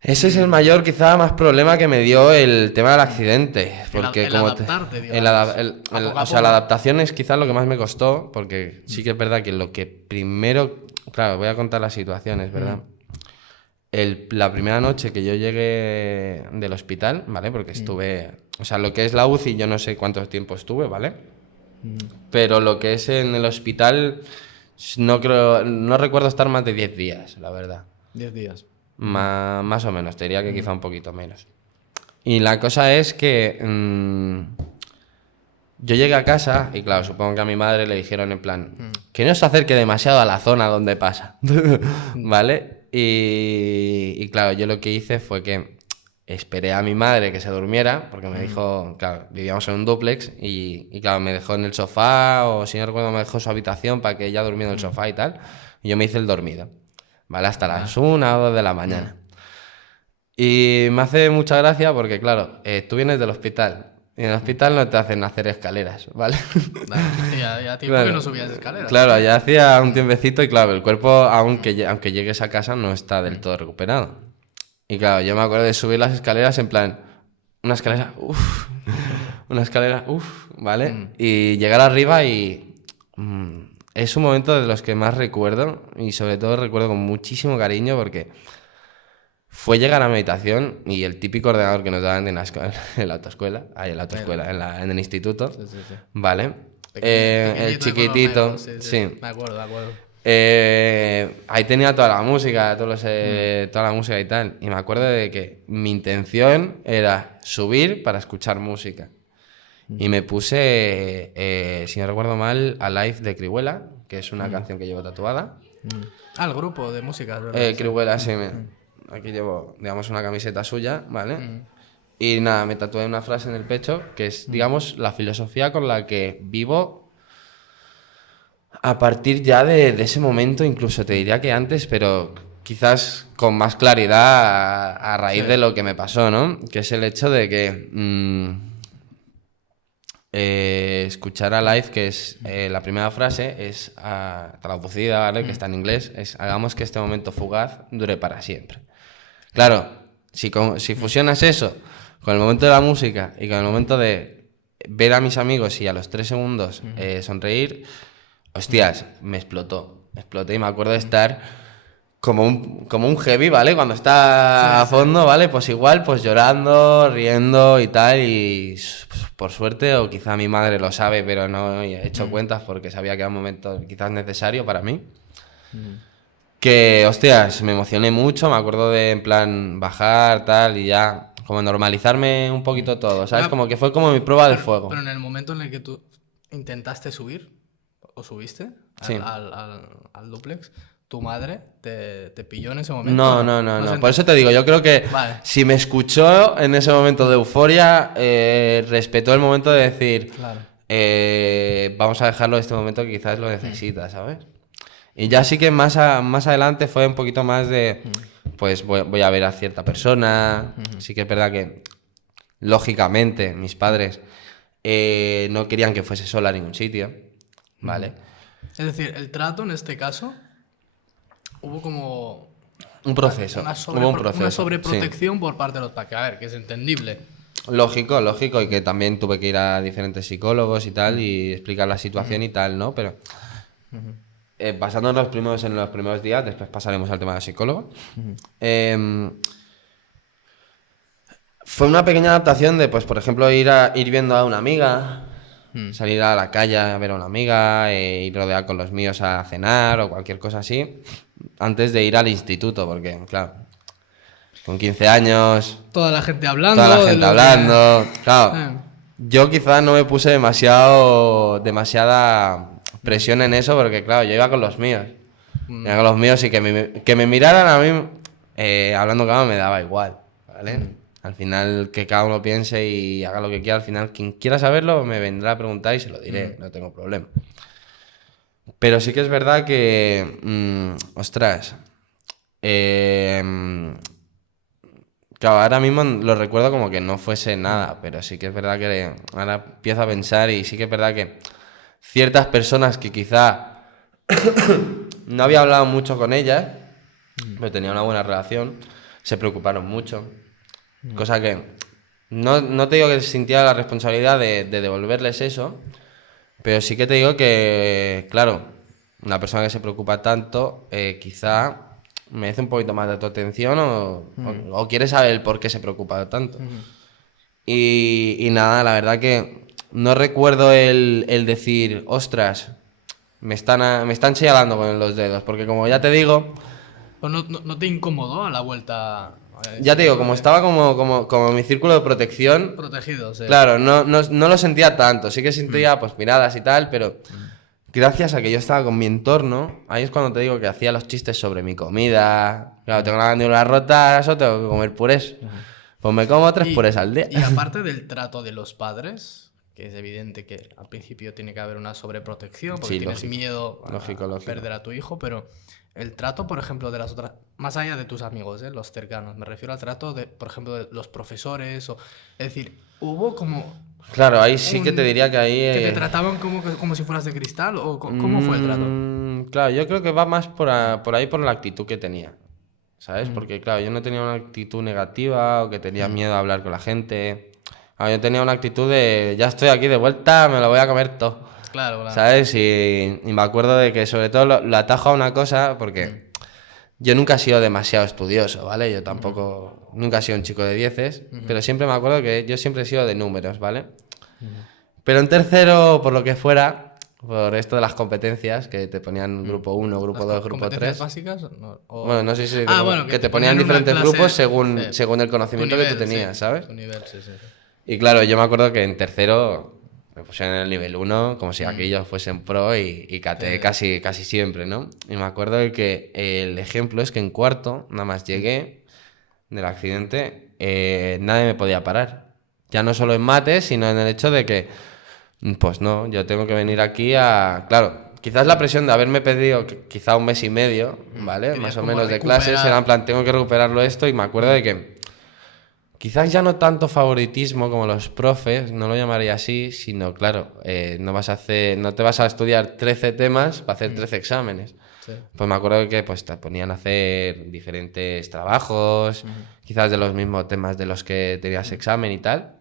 Ese es el mayor, quizá, más problema que me dio el tema del accidente. Porque el como adaptarte, digamos. o sea, la adaptación es quizás lo que más me costó, porque sí que es verdad que lo que primero... Claro, voy a contar las situaciones, ¿verdad? La primera noche que yo llegué del hospital, ¿vale? Porque estuve... O sea, lo que es la UCI yo no sé cuánto tiempo estuve, ¿vale? Pero lo que es en el hospital no recuerdo estar más de 10 días, la verdad. 10 días. Más o menos, te diría que quizá un poquito menos. Y la cosa es que yo llegué a casa y claro, supongo que a mi madre le dijeron en plan, que no se acerque demasiado a la zona donde pasa, ¿vale? Y claro, yo lo que hice fue que esperé a mi madre que se durmiera, porque me dijo, claro, vivíamos en un dúplex y claro, me dejó en el sofá o si no recuerdo me dejó en su habitación para que ella durmiera en el sofá y tal, y yo me hice el dormido. ¿Vale? Hasta las 1 o 2 de la mañana. Y me hace mucha gracia porque, claro, tú vienes del hospital y en el hospital no te hacen hacer escaleras, ¿vale? Ya tiempo que no subías escaleras. Claro, ya hacía un tiempecito y, claro, el cuerpo, aunque llegues a casa, no está del todo recuperado. Y, claro, yo me acuerdo de subir las escaleras en plan, una escalera, ¿vale? Y llegar arriba y... es un momento de los que más recuerdo y sobre todo recuerdo con muchísimo cariño porque fue llegar a mi habitación y el típico ordenador que nos daban en la autoescuela, en el instituto, ¿vale? El chiquitito, sí. Me acuerdo. Ahí tenía toda la música, toda la música y tal. Y me acuerdo de que mi intención era subir para escuchar música. Y me puse, si no recuerdo mal, Alive de Crihuela, que es una canción que llevo tatuada. El grupo de música, ¿verdad? Crihuela, sí. Aquí llevo, digamos, una camiseta suya, ¿vale? Y nada, me tatué una frase en el pecho que es, digamos, la filosofía con la que vivo a partir ya de ese momento, incluso te diría que antes, pero quizás con más claridad a raíz Sí. de lo que me pasó, ¿no? Que es el hecho de que escuchar a Live, que es la primera frase, es traducida, ¿vale? Que está en inglés, es hagamos que este momento fugaz dure para siempre. Claro, si fusionas eso con el momento de la música y con el momento de ver a mis amigos y a los 3 segundos sonreír, hostias, me explotó. Me exploté y me acuerdo de estar como un heavy, ¿vale? Cuando está a fondo, ¿vale? Pues igual, pues llorando, riendo y tal. Y pues, por suerte, o quizá mi madre lo sabe, pero no he hecho cuentas porque sabía que era un momento quizás necesario para mí. Que, hostias, me emocioné mucho, me acuerdo de en plan bajar, tal, y ya, como normalizarme un poquito todo, ¿sabes? Ya, Como que fue como mi prueba de fuego. Pero en el momento en el que tú intentaste subir, o subiste Sí. al dúplex, tu madre te pilló en ese momento. No, ¿O no, no, se no. Por eso te digo, yo creo que Vale. si me escuchó en ese momento de euforia, respetó el momento de decir, Claro. vamos a dejarlo en este momento que quizás lo necesita, ¿sabes? Y ya sí que más adelante fue un poquito más de, pues voy a ver a cierta persona. Sí que es verdad que, lógicamente, mis padres no querían que fuese sola a ningún sitio, ¿vale? Es decir, el trato en este caso hubo como Un proceso, hubo un proceso. una sí. sobreprotección por parte de los padres. A ver, que es entendible. Lógico, lógico, y que también tuve que ir a diferentes psicólogos y tal, y explicar la situación y tal, ¿no? Pero basándonos en los primeros días, después pasaremos al tema del psicólogo. Fue una pequeña adaptación de, pues, por ejemplo, ir viendo a una amiga, salir a la calle a ver a una amiga, ir rodear con los míos a cenar o cualquier cosa así, antes de ir al instituto, porque, claro, con 15 años, Toda la gente hablando. toda la de gente lo que- hablando, claro. Eh. Yo quizás no me puse demasiada presión en eso porque, claro, yo iba con los míos. Iba con los míos y que me miraran a mí, hablando claro, me daba igual, ¿vale? Al final, que cada uno piense y haga lo que quiera, al final, quien quiera saberlo me vendrá a preguntar y se lo diré, no tengo problema. Pero sí que es verdad que, ostras, claro, ahora mismo lo recuerdo como que no fuese nada, pero sí que es verdad que ahora empiezo a pensar y sí que es verdad que ciertas personas que quizá no había hablado mucho con ellas, pero tenía una buena relación, se preocuparon mucho, cosa que no te digo que sintiera la responsabilidad de devolverles eso, pero sí que te digo que, claro, una persona que se preocupa tanto, quizá merece un poquito más de tu atención o quiere saber el por qué se preocupa tanto. Y nada, la verdad que no recuerdo el decir, ostras, me están señalando con los dedos, porque como ya te digo, Pues no te incomodó a la vuelta. ya te digo, como estaba como mi círculo de protección, Protegido, sí. claro, no lo sentía tanto, sí que sentía pues miradas y tal, pero gracias a que yo estaba con mi entorno, ahí es cuando te digo que hacía los chistes sobre mi comida. Claro, tengo la mandíbula rota, eso tengo que comer purés. Pues me como 3 purés al día. Y aparte del trato de los padres, que es evidente que al principio tiene que haber una sobreprotección porque Sí, tienes lógico. miedo a Lógico. perder a tu hijo, pero el trato, por ejemplo, de las otras, más allá de tus amigos, los cercanos, me refiero al trato de, por ejemplo, de los profesores, es decir, hubo como Claro, ahí sí que te diría que ahí... que te trataban como si fueras de cristal, o ¿cómo fue el trato? Claro, yo creo que va más por ahí por la actitud que tenía, ¿sabes? Porque, claro, yo no tenía una actitud negativa o que tenía miedo a hablar con la gente. Claro, yo tenía una actitud de, ya estoy aquí de vuelta, me lo voy a comer todo. Claro. ¿Sabes? Y me acuerdo de que sobre todo lo atajo a una cosa porque yo nunca he sido demasiado estudioso, ¿vale? Yo tampoco, nunca he sido un chico de dieces, pero siempre me acuerdo que yo siempre he sido de números, ¿vale? Pero en tercero, por lo que fuera, por esto de las competencias, que te ponían grupo 1, grupo 2, grupo ¿Competencias 3. básicas? Bueno, no sé si bueno, que te ponían una diferentes clase, grupos sí, según el conocimiento tu que tú nivel, tenías, sí, ¿sabes? tu nivel, sí. Y claro, yo me acuerdo que en tercero me pusieron en el nivel 1 como si aquellos fuesen pro y caté casi siempre, ¿no? Y me acuerdo de que el ejemplo es que en cuarto nada más llegué, del accidente, nadie me podía parar. Ya no solo en mates, sino en el hecho de que, pues no, yo tengo que venir aquí a... Claro, quizás la presión de haberme pedido quizá un mes y medio, ¿vale? Querías Más o como menos de recuperar. clases, era en plan, tengo que recuperarlo esto, y me acuerdo de que quizás ya no tanto favoritismo como los profes, no lo llamaría así, sino, claro, no te vas a estudiar 13 temas para hacer 13 exámenes. Sí. Pues me acuerdo que pues, te ponían a hacer diferentes trabajos, quizás de los mismos temas de los que tenías examen y tal.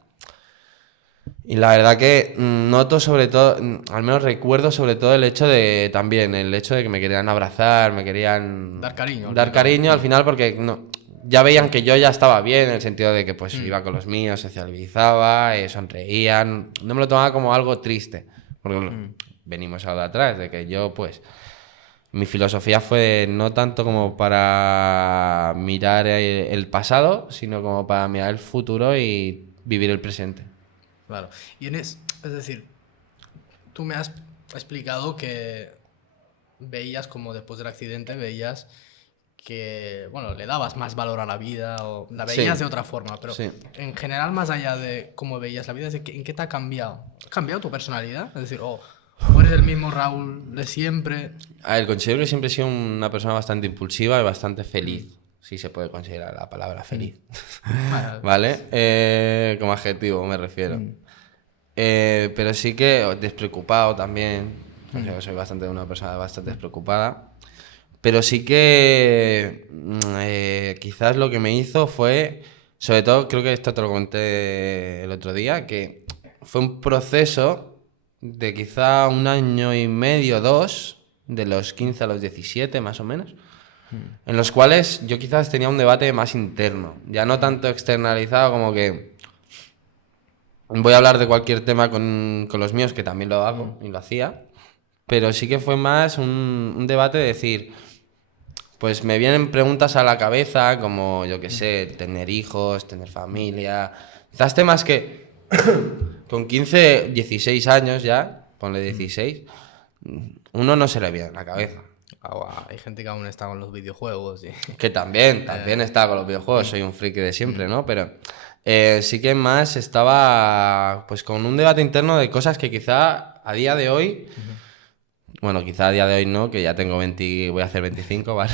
Y la verdad que noto sobre todo, al menos recuerdo sobre todo el hecho de también, el hecho de que me querían abrazar, me querían Dar cariño, al dar fin y al cabo. cariño al final, porque no, ya veían que yo ya estaba bien, en el sentido de que pues iba con los míos, socializaba, sonreían, no me lo tomaba como algo triste, porque venimos ahora de atrás, de que yo pues mi filosofía fue no tanto como para mirar el pasado, sino como para mirar el futuro y vivir el presente. Claro. Es decir, tú me has explicado que veías como después del accidente, veías que, bueno, le dabas más valor a la vida o la veías Sí. de otra forma, pero Sí. en general, más allá de cómo veías la vida, ¿en qué te ha cambiado? ¿Ha cambiado tu personalidad? Es decir, o eres el mismo Raúl de siempre. A ver, considero que siempre he sido una persona bastante impulsiva y bastante feliz. Si se puede considerar la palabra feliz. Bueno, ¿Vale? Como adjetivo me refiero. Pero sí que despreocupado también. Considero que soy una persona bastante despreocupada. Pero sí que quizás lo que me hizo fue, sobre todo, creo que esto te lo comenté el otro día, que fue un proceso de quizá 1 año y medio, 2, de los 15 a los 17 más o menos, en los cuales yo quizás tenía un debate más interno, ya no tanto externalizado como que voy a hablar de cualquier tema con los míos, que también lo hago y lo hacía, pero sí que fue más un debate de decir, pues me vienen preguntas a la cabeza como, yo qué sé, tener hijos, tener familia, quizás temas que con 15, 16 años ya, ponle 16, uno no se le viene a la cabeza. hay gente que aún está con los videojuegos. Que también estaba con los videojuegos, soy un friki de siempre, ¿no? Pero sí que más estaba pues con un debate interno de cosas que quizá a día de hoy, bueno, quizá a día de hoy no, que ya tengo 20, voy a hacer 25, ¿vale?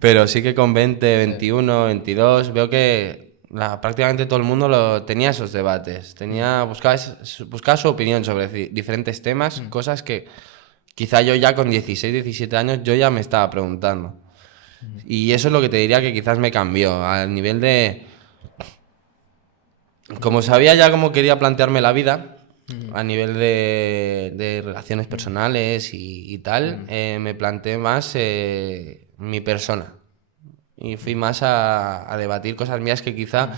Pero sí que con 20, 21, 22, veo que prácticamente todo el mundo tenía esos debates, buscaba su opinión sobre diferentes temas, cosas que quizá yo ya con 16, 17 años yo ya me estaba preguntando. Y eso es lo que te diría que quizás me cambió, al nivel de... Como sabía ya cómo quería plantearme la vida, a nivel de relaciones personales y tal, me planteé más mi persona. Y fui más a debatir cosas mías que quizá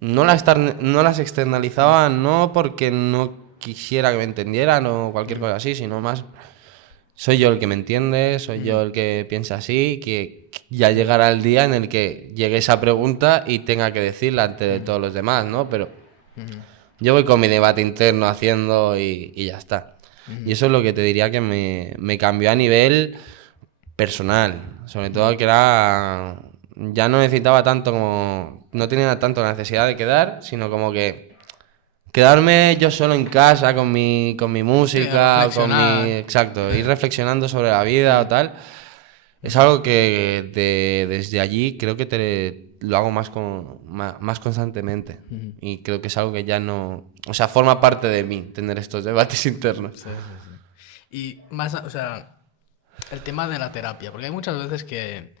no las externalizaba, no porque no quisiera que me entendieran o cualquier cosa así, sino más... Soy yo el que me entiende, soy yo el que piensa así, que ya llegará el día en el que llegue esa pregunta y tenga que decirla ante de todos los demás, ¿no? Pero yo voy con mi debate interno haciendo y ya está. Y eso es lo que te diría que me cambió a nivel personal. Sobre todo que ya no necesitaba tanto como... No tenía tanto la necesidad de quedar, sino como que... Quedarme yo solo en casa con mi música, exacto, ir reflexionando sobre la vida o tal, es algo que desde allí creo que lo hago más constantemente. Y creo que es algo que ya no... O sea, forma parte de mí tener estos debates internos. Sí. Y más, o sea, el tema de la terapia, porque hay muchas veces que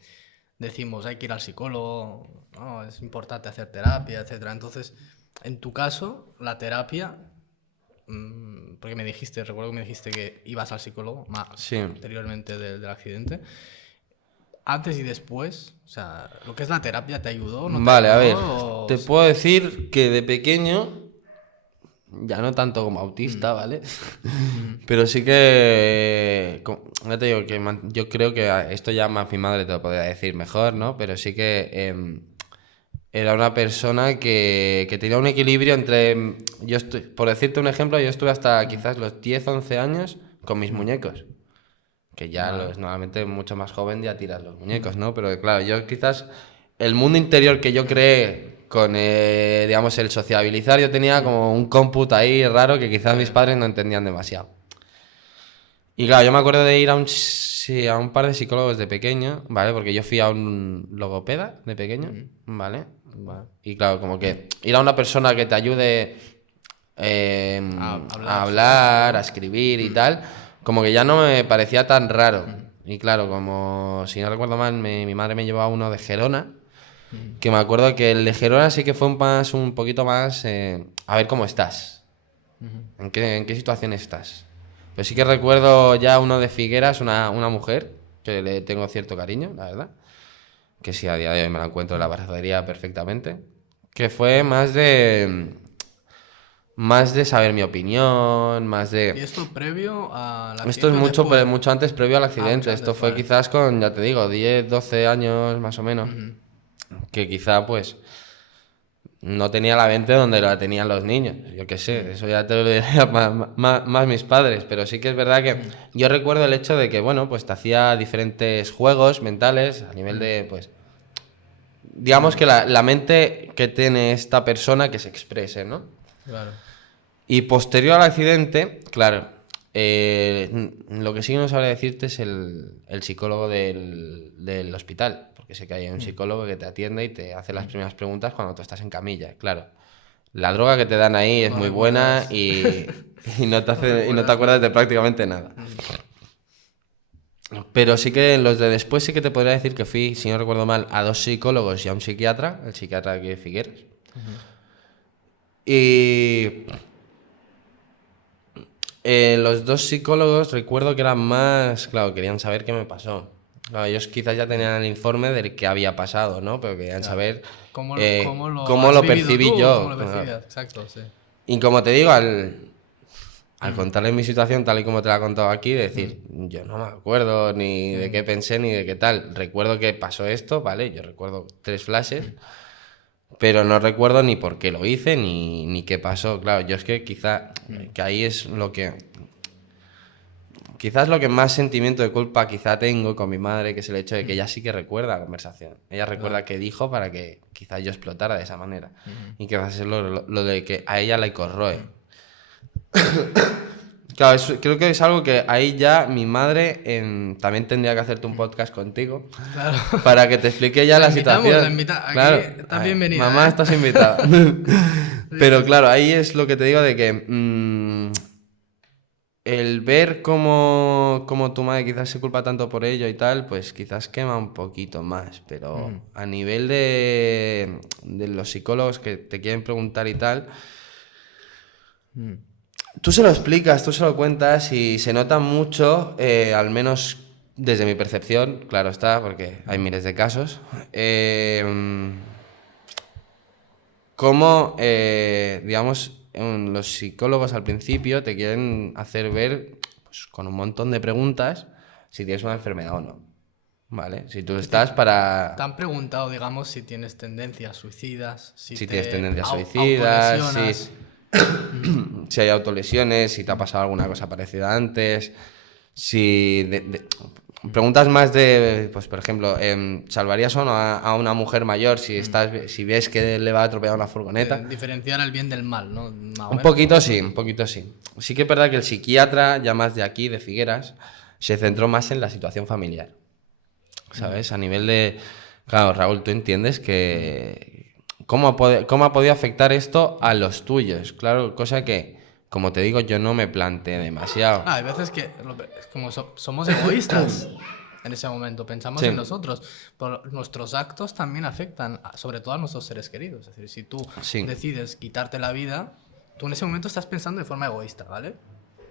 decimos hay que ir al psicólogo, ¿no? Es importante hacer terapia, etcétera. Entonces, en tu caso, la terapia, porque recuerdo que me dijiste que ibas al psicólogo Sí. anteriormente del accidente. Antes y después, o sea, lo que es la terapia, ¿te ayudó? ¿No te Vale, a ver, ayudó? te puedo decir que de pequeño, ya no tanto como autista, ¿vale? Pero sí que, ya te digo que yo creo que esto ya más mi madre te lo podría decir mejor, ¿no? Pero sí que era una persona que tenía un equilibrio entre... por decirte un ejemplo, yo estuve hasta quizás los 10, 11 años con mis muñecos. Que ya normalmente mucho más joven ya tiras los muñecos, ¿no? Pero claro, yo quizás el mundo interior que yo creé con, digamos, el sociabilizar, yo tenía como un cómputo ahí raro que quizás mis padres no entendían demasiado. Y claro, yo me acuerdo de ir a un par de psicólogos de pequeño, ¿vale? Porque yo fui a un logopeda de pequeño, ¿vale? Y claro, como que ir a una persona que te ayude a hablar, a escribir y tal, como que ya no me parecía tan raro. Y claro, como si no recuerdo mal, mi madre me llevó a uno de Gerona, que me acuerdo que el de Gerona sí que fue un poquito más a ver cómo estás, en qué situación estás. Pero sí que recuerdo ya uno de Figueras, una mujer, que le tengo cierto cariño, la verdad, que sí, a día de hoy me la encuentro en la brazadería perfectamente, que fue más de saber mi opinión, más ¿Y de... esto previo al accidente? Esto es mucho, después? mucho antes, previo al accidente. Mucho Esto antes, fue vale. quizás con, ya te digo, 10, 12 años más o menos, que quizá pues no tenía la mente donde la tenían los niños. Yo qué sé, eso ya te lo diría más mis padres, pero sí que es verdad que yo recuerdo el hecho de que, bueno, pues te hacía diferentes juegos mentales a nivel de, pues, digamos que la mente que tiene esta persona que se exprese, ¿no? Claro. Y posterior al accidente, claro, lo que sí no sabría decirte es el psicólogo del hospital, porque sé que hay un psicólogo que te atiende y te hace las primeras preguntas cuando tú estás en camilla. Claro, la droga que te dan ahí es No muy buena recuerdas. y no te hace, y no te recuerdas acuerdas de prácticamente nada. Pero sí que en los de después sí que te podría decir que fui, si no recuerdo mal, a 2 psicólogos y a un psiquiatra, el psiquiatra aquí de Figueres. Y los 2 psicólogos recuerdo que eran más, claro, querían saber qué me pasó. Claro, ellos quizás ya tenían el informe del que había pasado, ¿no? Pero querían saber ¿Cómo lo cómo has lo vivido percibí tú? ¿Cómo yo. lo Claro. percibías? Exacto, sí. Y como te digo, al contarles mi situación tal y como te la he contado aquí, decir, yo no me acuerdo ni de qué pensé ni de qué tal. Recuerdo que pasó esto, ¿vale? Yo recuerdo 3 flashes, pero no recuerdo ni por qué lo hice ni qué pasó. Claro, yo es que quizá que ahí es lo que... Quizás lo que más sentimiento de culpa quizá tengo con mi madre, que es el hecho de que ella sí que recuerda la conversación. Ella recuerda qué dijo para que quizás yo explotara de esa manera. Y quizás es lo de que a ella le corroe. Claro, creo que es algo que ahí ya mi madre también tendría que hacerte un podcast contigo Claro. para que te explique ya la situación. Aquí Claro, estás bienvenida, mamá, ¿eh? estás invitada. Pero claro, ahí es lo que te digo de que el ver cómo tu madre quizás se culpa tanto por ello y tal, pues quizás quema un poquito más. Pero a nivel de los psicólogos que te quieren preguntar y tal, tú se lo explicas, tú se lo cuentas y se nota mucho, al menos desde mi percepción, claro está, porque hay miles de casos, cómo, digamos, los psicólogos al principio te quieren hacer ver, pues, con un montón de preguntas si tienes una enfermedad o no. ¿Vale? Si tú estás para... Te han preguntado, digamos, si tienes tendencias suicidas, si Si te tienes tendencias suicidas, autolesionas. si hay autolesiones, si te ha pasado alguna cosa parecida antes, si... preguntas más de, pues por ejemplo, ¿salvarías o no a una mujer mayor si ves que le va a atropellar una furgoneta? Diferenciar el bien del mal, ¿no? Más o Un menos. poquito sí, un poquito sí. Sí que es verdad que el psiquiatra, ya más de aquí, de Figueras, se centró más en la situación familiar. ¿Sabes? A nivel de... Claro, Raúl, tú entiendes que... ¿Cómo ha podido afectar esto a los tuyos? Claro, cosa que, como te digo, yo no me planteé demasiado. Hay veces que es como somos egoístas en ese momento, pensamos Sí. en nosotros, pero nuestros actos también afectan, sobre todo a nuestros seres queridos. Es decir, si tú Sí. decides quitarte la vida, tú en ese momento estás pensando de forma egoísta, ¿vale?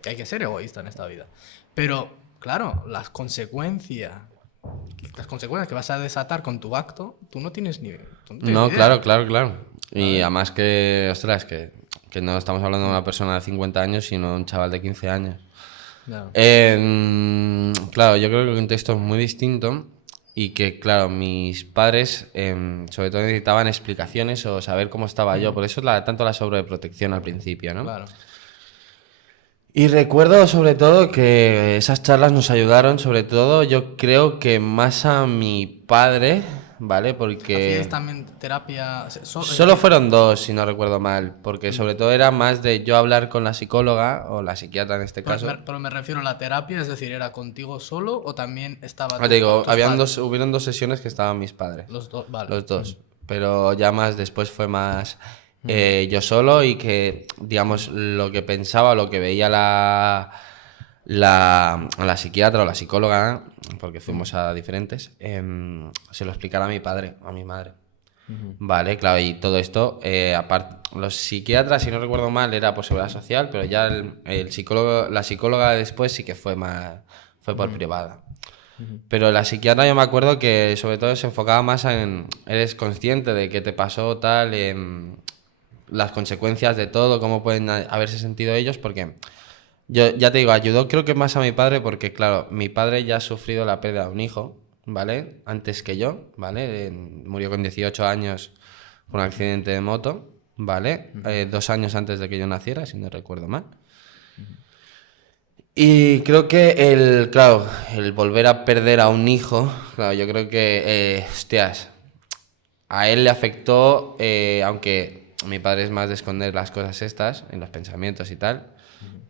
Que hay que ser egoísta en esta vida. Pero, claro, las consecuencias que vas a desatar con tu acto, tú no tienes ni No, idea. claro. Y además que, ostras, que no estamos hablando de una persona de 50 años, sino de un chaval de 15 años. Claro. Claro, yo creo que el contexto es muy distinto y que, claro, mis padres sobre todo necesitaban explicaciones o saber cómo estaba yo. Por eso tanto la sobreprotección al principio, ¿no? Claro. Y recuerdo sobre todo que esas charlas nos ayudaron, sobre todo yo creo que más a mi padre, ¿vale? Porque ¿Hacíais también terapia? solo fueron 2, si no recuerdo mal, porque sobre todo era más de yo hablar con la psicóloga, o la psiquiatra en este caso. Pero me refiero a la terapia, es decir, ¿era contigo solo o también estaba Te digo, tus padres? hubieron 2 sesiones que estaban mis padres, Los dos, vale. los dos, pero ya más después fue más yo solo, y que, digamos, lo que pensaba, lo que veía la psiquiatra o la psicóloga, porque fuimos a diferentes, se lo explicara a mi padre, a mi madre. Vale, claro, y todo esto, aparte, los psiquiatras, si no recuerdo mal, era por seguridad social, pero ya el psicólogo, la psicóloga después sí que fue por privada. Pero la psiquiatra, yo me acuerdo que sobre todo se enfocaba más en, eres consciente de qué te pasó, tal, las consecuencias de todo, cómo pueden haberse sentido ellos, porque yo ya te digo, ayudó creo que más a mi padre, porque claro, mi padre ya ha sufrido la pérdida de un hijo, ¿vale? Antes que yo, ¿vale? Murió con 18 años por un accidente de moto, ¿vale? 2 años antes de que yo naciera, si no recuerdo mal. Y creo que claro, el volver a perder a un hijo, claro, yo creo que, hostias, a él le afectó, aunque mi padre es más de esconder las cosas estas, en los pensamientos y tal,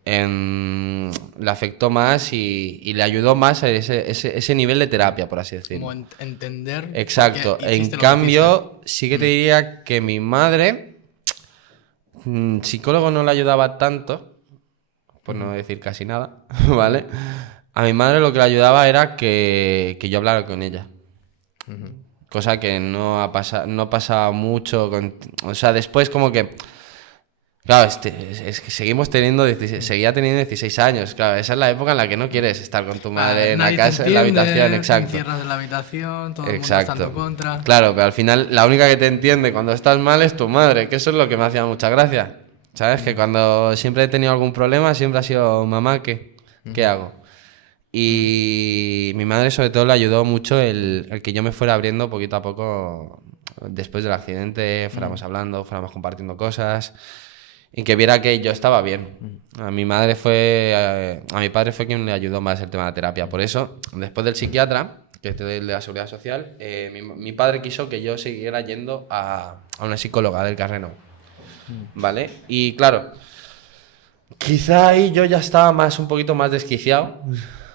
le afectó más y le ayudó más a ese nivel de terapia, por así decirlo. Como entender. Exacto. por qué hiciste En lo que cambio, sí que te diría que mi madre, psicólogo no le ayudaba tanto, por no decir casi nada, ¿vale? A mi madre lo que le ayudaba era que yo hablara con ella. Cosa que no pasaba mucho. O sea, después como que... Claro, es que seguía teniendo 16 años. Claro, esa es la época en la que no quieres estar con tu madre en la nadie te casa, en la entiende, habitación, te exacto. encierras en la habitación, todo el mundo está Exacto. en contra. Claro, pero al final la única que te entiende cuando estás mal es tu madre, que eso es lo que me hacía mucha gracia. ¿Sabes? Que cuando siempre he tenido algún problema, siempre ha sido, mamá, ¿qué hago? Y mi madre sobre todo le ayudó mucho el que yo me fuera abriendo poquito a poco después del accidente, fuéramos hablando, fuéramos compartiendo cosas y que viera que yo estaba bien. A mi padre fue quien le ayudó más el tema de la terapia. Por eso, después del psiquiatra, que es el de la seguridad social, mi padre quiso que yo siguiera yendo a una psicóloga del Carreno. ¿Vale? Y claro, quizá ahí yo ya estaba un poquito más desquiciado,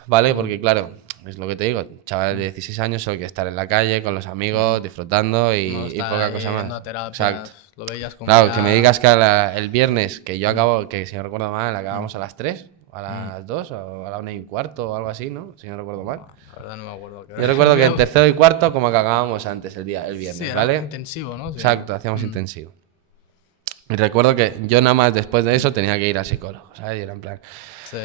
¿vale? Porque claro, es lo que te digo, chaval de 16 años solo quiere estar en la calle con los amigos, disfrutando y poca cosa más. A terapia, Exacto. lo veías como Claro, ya- que me digas que el viernes, que yo acabo, que si no recuerdo mal, acabamos a las 3, a las 2, o a la 1:15 o algo así, ¿no? Si no recuerdo mal. La verdad no me acuerdo. Yo recuerdo que en tercero y cuarto como que acabábamos antes el viernes, Sí, era ¿vale? intensivo, ¿no? Sí. Exacto, hacíamos intensivo. Y recuerdo que yo nada más después de eso tenía que ir al psicólogo, ¿sabes? Y era en plan... Sí.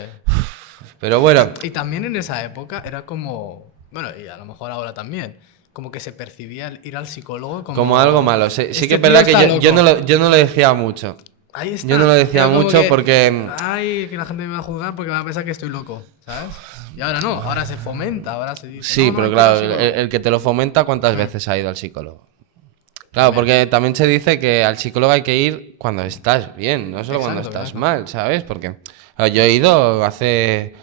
Pero bueno, Y también en esa época era como, bueno, y a lo mejor ahora también, como que se percibía el ir al psicólogo como algo malo. Sí, "Este que es tío verdad que está yo loco". no lo decía mucho. Ahí está. Yo no lo decía Era como mucho que, porque... ay, que la gente me va a juzgar porque va a pensar que estoy loco, ¿sabes? Y ahora no, ahora se fomenta, ahora se dice. Sí, "No, no, pero hay que ir claro, al psicólogo". el que te lo fomenta, ¿cuántas veces ha ido al psicólogo? Claro, porque también se dice que al psicólogo hay que ir cuando estás bien, no solo cuando Exacto, estás exacto. mal, ¿sabes? Porque claro, yo he ido hace...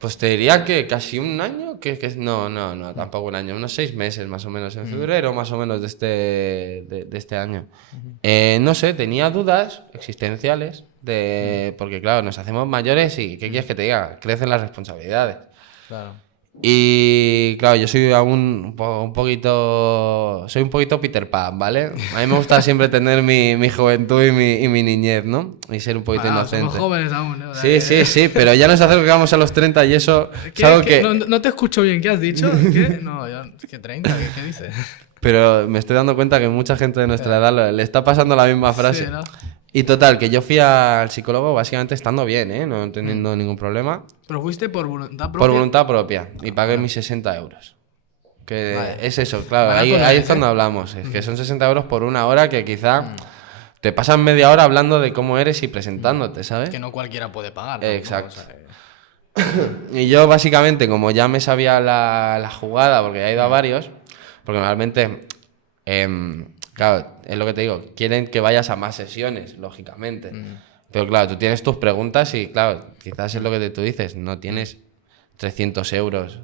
Pues te diría que casi un año, no, tampoco un año, unos 6 meses más o menos, en febrero más o menos de este año. No sé, tenía dudas existenciales, porque claro, nos hacemos mayores y ¿qué quieres que te diga? Crecen las responsabilidades. Claro. Y claro, yo soy aún un poquito Peter Pan, ¿vale? A mí me gusta siempre tener mi juventud y mi niñez, ¿no? Y ser un poquito inocente. Somos jóvenes aún, ¿eh? O sea Sí, pero ya nos acercamos a los 30 y eso es ¿Qué- algo qué? que... No te escucho bien, ¿qué has dicho? ¿Qué? No, yo, ¿qué 30? ¿Qué dices? Pero me estoy dando cuenta que mucha gente de nuestra edad le está pasando la misma frase. Sí, ¿no? Y total, que yo fui al psicólogo básicamente estando bien, ¿eh? No teniendo ningún problema. Pero fuiste por voluntad propia. Por voluntad propia. Y pagué mis 60 euros. Que Vale. es eso, claro. Barato Ahí no es es, cuando hablamos. Es que son 60 euros por una hora que quizá te pasan media hora hablando de cómo eres y presentándote, ¿sabes? Que no cualquiera puede pagar. Exacto. O sea, Y yo básicamente, como ya me sabía la jugada, porque he ido a varios, porque normalmente, claro, es lo que te digo, quieren que vayas a más sesiones, lógicamente. Pero claro, tú tienes tus preguntas y claro, quizás es lo que tú dices, no tienes 300 euros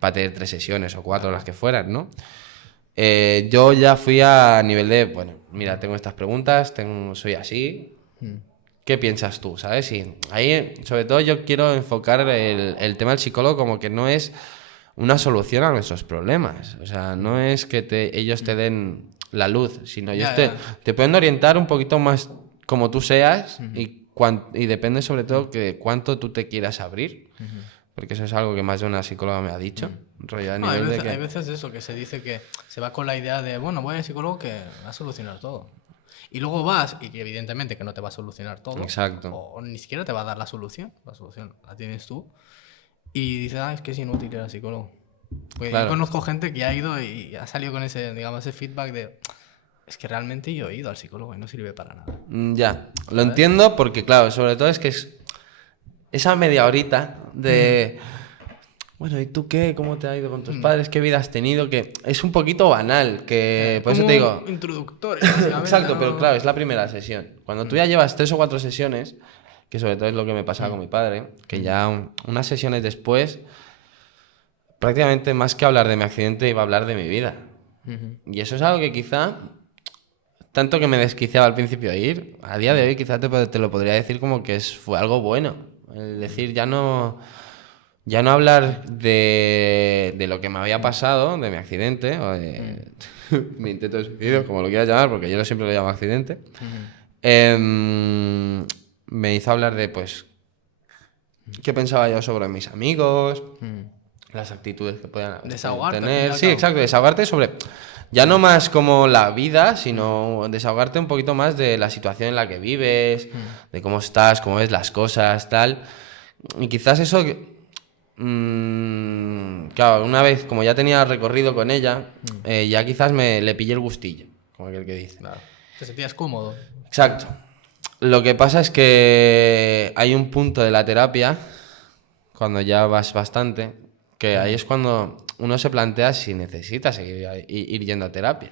para tener 3 sesiones o 4, las que fueran, ¿no? Yo ya fui a nivel de, bueno, mira, tengo estas preguntas, soy así, ¿qué piensas tú? ¿Sabes? Y ahí, sobre todo, yo quiero enfocar el tema del psicólogo como que no es una solución a nuestros problemas. O sea, no es que ellos te den la luz, sino ellos te pueden orientar un poquito más como tú seas y depende sobre todo de cuánto tú te quieras abrir. Porque eso es algo que más de una psicóloga me ha dicho. Rollo, hay veces eso, que se dice que se va con la idea de, bueno, voy al psicólogo que va a solucionar todo. Y luego vas, y que evidentemente que no te va a solucionar todo. Exacto. O ni siquiera te va a dar la solución. La solución la tienes tú. Y dices, es que es inútil ir al psicólogo. Porque yo conozco gente que ha ido y ha salido con ese, digamos, ese feedback de, es que realmente yo he ido al psicólogo y no sirve para nada. Ya, lo entiendo porque, claro, sobre todo es que es esa media horita de... Bueno, ¿y tú qué? ¿Cómo te ha ido con tus padres? ¿Qué vida has tenido? Que es un poquito banal, que por eso te digo... Introductorio, básicamente. Exacto, pero claro, es la primera sesión. Cuando tú ya llevas 3 o 4 sesiones, que sobre todo es lo que me pasaba con mi padre, que ya unas sesiones después, prácticamente más que hablar de mi accidente, iba a hablar de mi vida. Y eso es algo que quizá, tanto que me desquiciaba al principio de ir, a día de hoy quizá te lo podría decir como que fue algo bueno. Es decir, ya no hablar de lo que me había pasado, de mi accidente, o de mi intento de suicidio, como lo quieras llamar, porque yo siempre lo llamo accidente, me hizo hablar de, pues, qué pensaba yo sobre mis amigos, las actitudes que podían tener. Sí, exacto, desahogarte sobre, ya no más como la vida, sino desahogarte un poquito más de la situación en la que vives, de cómo estás, cómo ves las cosas, tal. Y quizás eso... claro, una vez, como ya tenía recorrido con ella, ya quizás le pillé el gustillo, como aquel que dice. Claro. Te sentías cómodo. Exacto. Lo que pasa es que hay un punto de la terapia, cuando ya vas bastante, que ahí es cuando uno se plantea si necesita seguir ir yendo a terapia.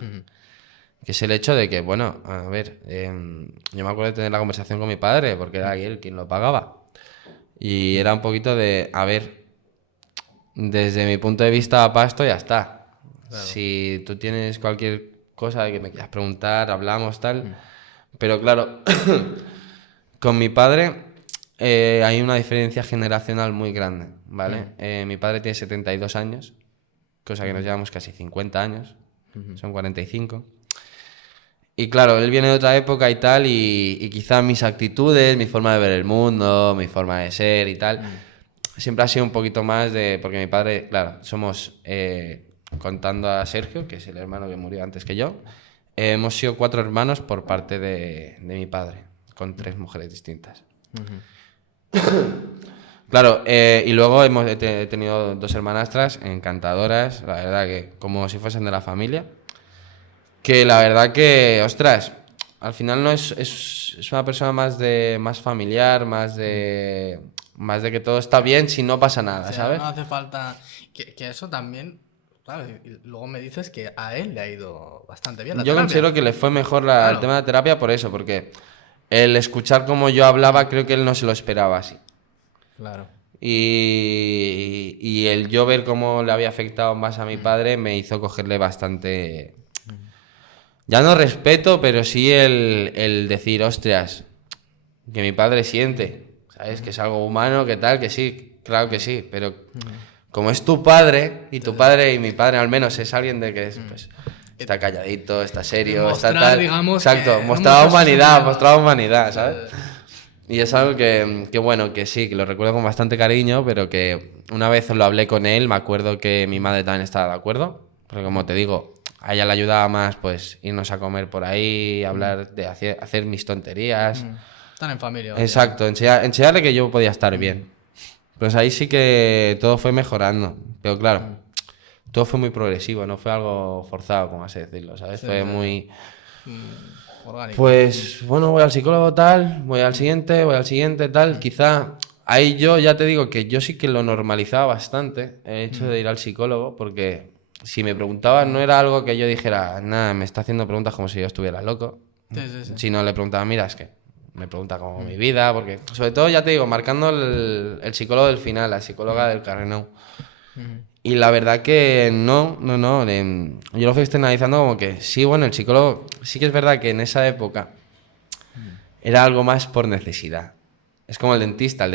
Que es el hecho de que, bueno, a ver, yo me acuerdo de tener la conversación con mi padre, porque era él quien lo pagaba. Y era un poquito de, a ver, desde mi punto de vista, pasto, ya está. Claro. Si tú tienes cualquier cosa de que me quieras preguntar, hablamos, tal. Pero claro, con mi padre hay una diferencia generacional muy grande, ¿vale? Mi padre tiene 72 años, cosa que nos llevamos casi 50 años, son 45. Y claro, él viene de otra época y tal, y quizá mis actitudes, mi forma de ver el mundo, mi forma de ser y tal, siempre ha sido un poquito más de... Porque mi padre, claro, somos, contando a Sergio, que es el hermano que murió antes que yo, hemos sido 4 hermanos por parte de mi padre, con 3 mujeres distintas. Claro, y luego he tenido 2 hermanastras encantadoras, la verdad que como si fuesen de la familia. Que la verdad que, ostras, al final no es una persona más familiar, más de que todo está bien si no pasa nada, o sea, ¿sabes? No hace falta... Que eso también... Claro, y luego me dices que a él le ha ido bastante bien la Yo terapia. considero que le fue mejor el tema de terapia por eso, porque el escuchar cómo yo hablaba creo que él no se lo esperaba así. Claro. Y el yo ver cómo le había afectado más a mi padre me hizo cogerle bastante... Ya no respeto, pero sí el decir, ostras, que mi padre siente, ¿sabes? Que es algo humano, que tal, que sí, claro que sí, pero como es tu padre, y tu padre y mi padre al menos es alguien de que pues, está calladito, está serio, está tal... Digamos, exacto, mostraba humanidad, ¿sabes? Y es algo que bueno, que sí, que lo recuerdo con bastante cariño, pero que una vez lo hablé con él, me acuerdo que mi madre también estaba de acuerdo, porque como te digo... A ella le ayudaba más, pues, irnos a comer por ahí, hablar de hacer mis tonterías. Están en familia. Exacto, enseñarle que yo podía estar bien. Pues ahí sí que todo fue mejorando. Pero claro, todo fue muy progresivo, no fue algo forzado, como así decirlo, ¿sabes? Fue muy... orgánico. Pues, bueno, voy al psicólogo tal, voy al siguiente tal. Quizá ahí yo ya te digo que yo sí que lo normalizaba bastante, el hecho de ir al psicólogo, porque... Si me preguntaban, no era algo que yo dijera, nada, me está haciendo preguntas como si yo estuviera loco. Sí. Sino le preguntaba, mira, es que me pregunta como mi vida, porque sobre todo, ya te digo, marcando el psicólogo del final, la psicóloga del Carrenou. Y la verdad que no. Yo lo fui externalizando como que sí, bueno, el psicólogo, sí que es verdad que en esa época era algo más por necesidad. Es como el dentista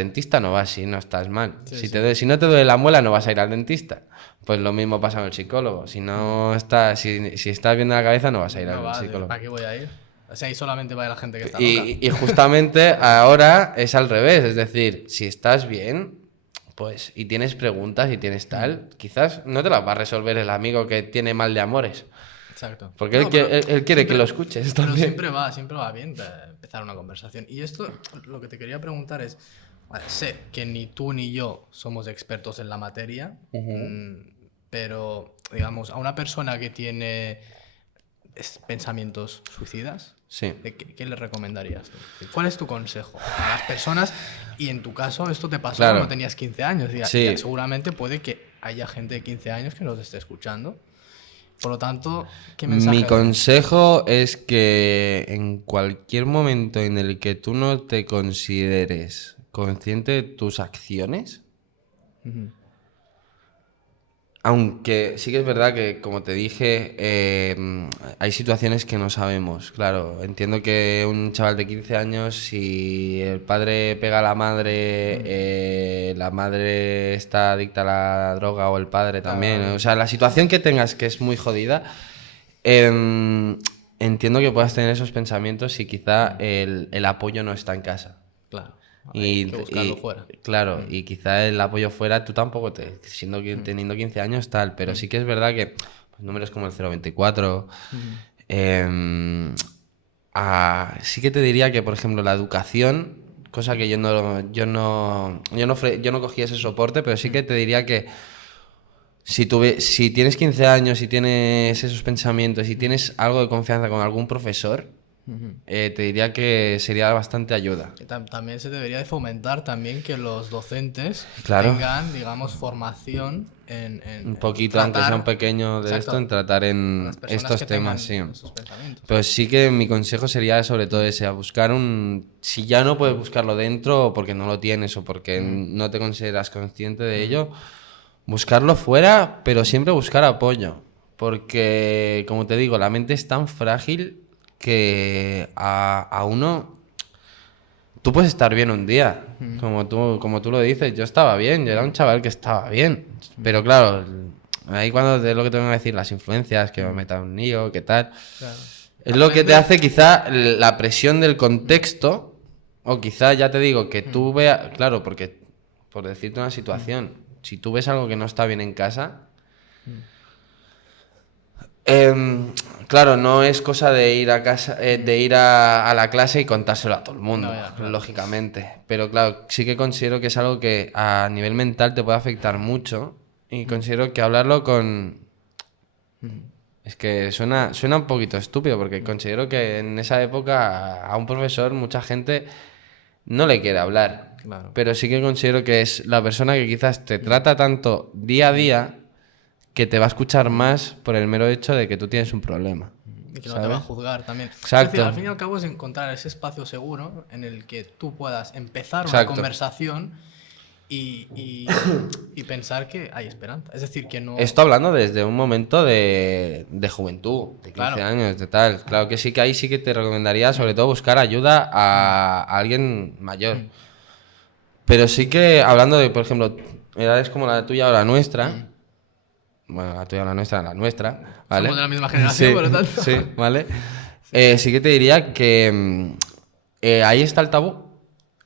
no va si no estás mal. Sí, Si, sí. si no te duele la muela, no vas a ir al dentista. Pues lo mismo pasa con el psicólogo. Si no estás, si estás bien de la cabeza, no vas a ir No al va, psicólogo. ¿para qué voy a ir? O sea, ahí solamente va la gente que está loca. Y justamente ahora es al revés. Es decir, si estás bien, pues, y tienes preguntas y tienes tal, quizás no te las va a resolver el amigo que tiene mal de amores. Exacto. Porque No, pero él quiere siempre- que lo escuches Pero también. siempre va bien empezar una conversación. Y esto, lo que te quería preguntar es, vale, sé que ni tú ni yo somos expertos en la materia, pero, digamos, a una persona que tiene pensamientos suicidas, Sí. ¿qué le recomendarías tú? ¿Cuál es tu consejo a las personas? Y en tu caso, esto te pasó Claro. cuando tenías 15 años. Sí. Y seguramente puede que haya gente de 15 años que nos esté escuchando. Por lo tanto, ¿qué mensaje Mi darías? consejo es que en cualquier momento en el que tú no te consideres consciente de tus acciones, aunque sí que es verdad que, como te dije, hay situaciones que no sabemos. Claro, entiendo que un chaval de 15 años, si el padre pega a la madre está adicta a la droga o el padre también. O sea, la situación que tengas que es muy jodida, entiendo que puedas tener esos pensamientos y quizá el apoyo no está en casa. Claro, hay que buscarlo Y, fuera. claro, y quizá el apoyo fuera, tú tampoco, teniendo 15 años, tal, pero sí que es verdad que pues, números como el 024, sí que te diría que, por ejemplo, la educación, cosa que yo no cogí ese soporte, pero sí que te diría que si tienes 15 años y tienes esos pensamientos y tienes algo de confianza con algún profesor, te diría que sería bastante ayuda. Y también se debería de fomentar también que los docentes Claro. tengan, digamos, formación en Un poquito, tratar, aunque sea un pequeño de exacto, esto, en tratar a en las personas estos que temas, tengan sí. esos pensamientos. Pero sí que mi consejo sería sobre todo ese, a buscar si ya no puedes buscarlo dentro porque no lo tienes o porque no te consideras consciente de ello, buscarlo fuera, pero siempre buscar apoyo. Porque, como te digo, la mente es tan frágil que a uno... Tú puedes estar bien un día, como tú lo dices, yo estaba bien, yo era un chaval que estaba bien, pero claro, ahí cuando es lo que te vengo a decir, las influencias, que me meta un lío, qué tal, Claro. es lo que te hace quizá la presión del contexto, o quizá ya te digo, que tú veas, claro, porque por decirte una situación, si tú ves algo que no está bien en casa, claro, no es cosa de ir a casa, de ir a la clase y contárselo a todo el mundo, No, ya, claro. lógicamente. Pero claro, sí que considero que es algo que a nivel mental te puede afectar mucho y considero que hablarlo con... Es que suena un poquito estúpido porque considero que en esa época a un profesor mucha gente no le quiere hablar. Claro. Pero sí que considero que es la persona que quizás te trata tanto día a día que te va a escuchar más por el mero hecho de que tú tienes un problema. Y que no te va a juzgar también. Exacto. Es decir, al fin y al cabo es encontrar ese espacio seguro en el que tú puedas empezar una Exacto. conversación y pensar que hay esperanza. Es decir, que no... Esto hablando desde un momento de juventud, de 15 Claro. años, de tal. Claro que sí que ahí sí que te recomendaría sobre todo buscar ayuda a alguien mayor. Pero sí que hablando de, por ejemplo, edades como la tuya o la nuestra, bueno, la tuya o la nuestra, ¿vale? Somos de la misma generación, Sí, por lo tanto. sí, ¿vale? Sí que te diría que ahí está el tabú.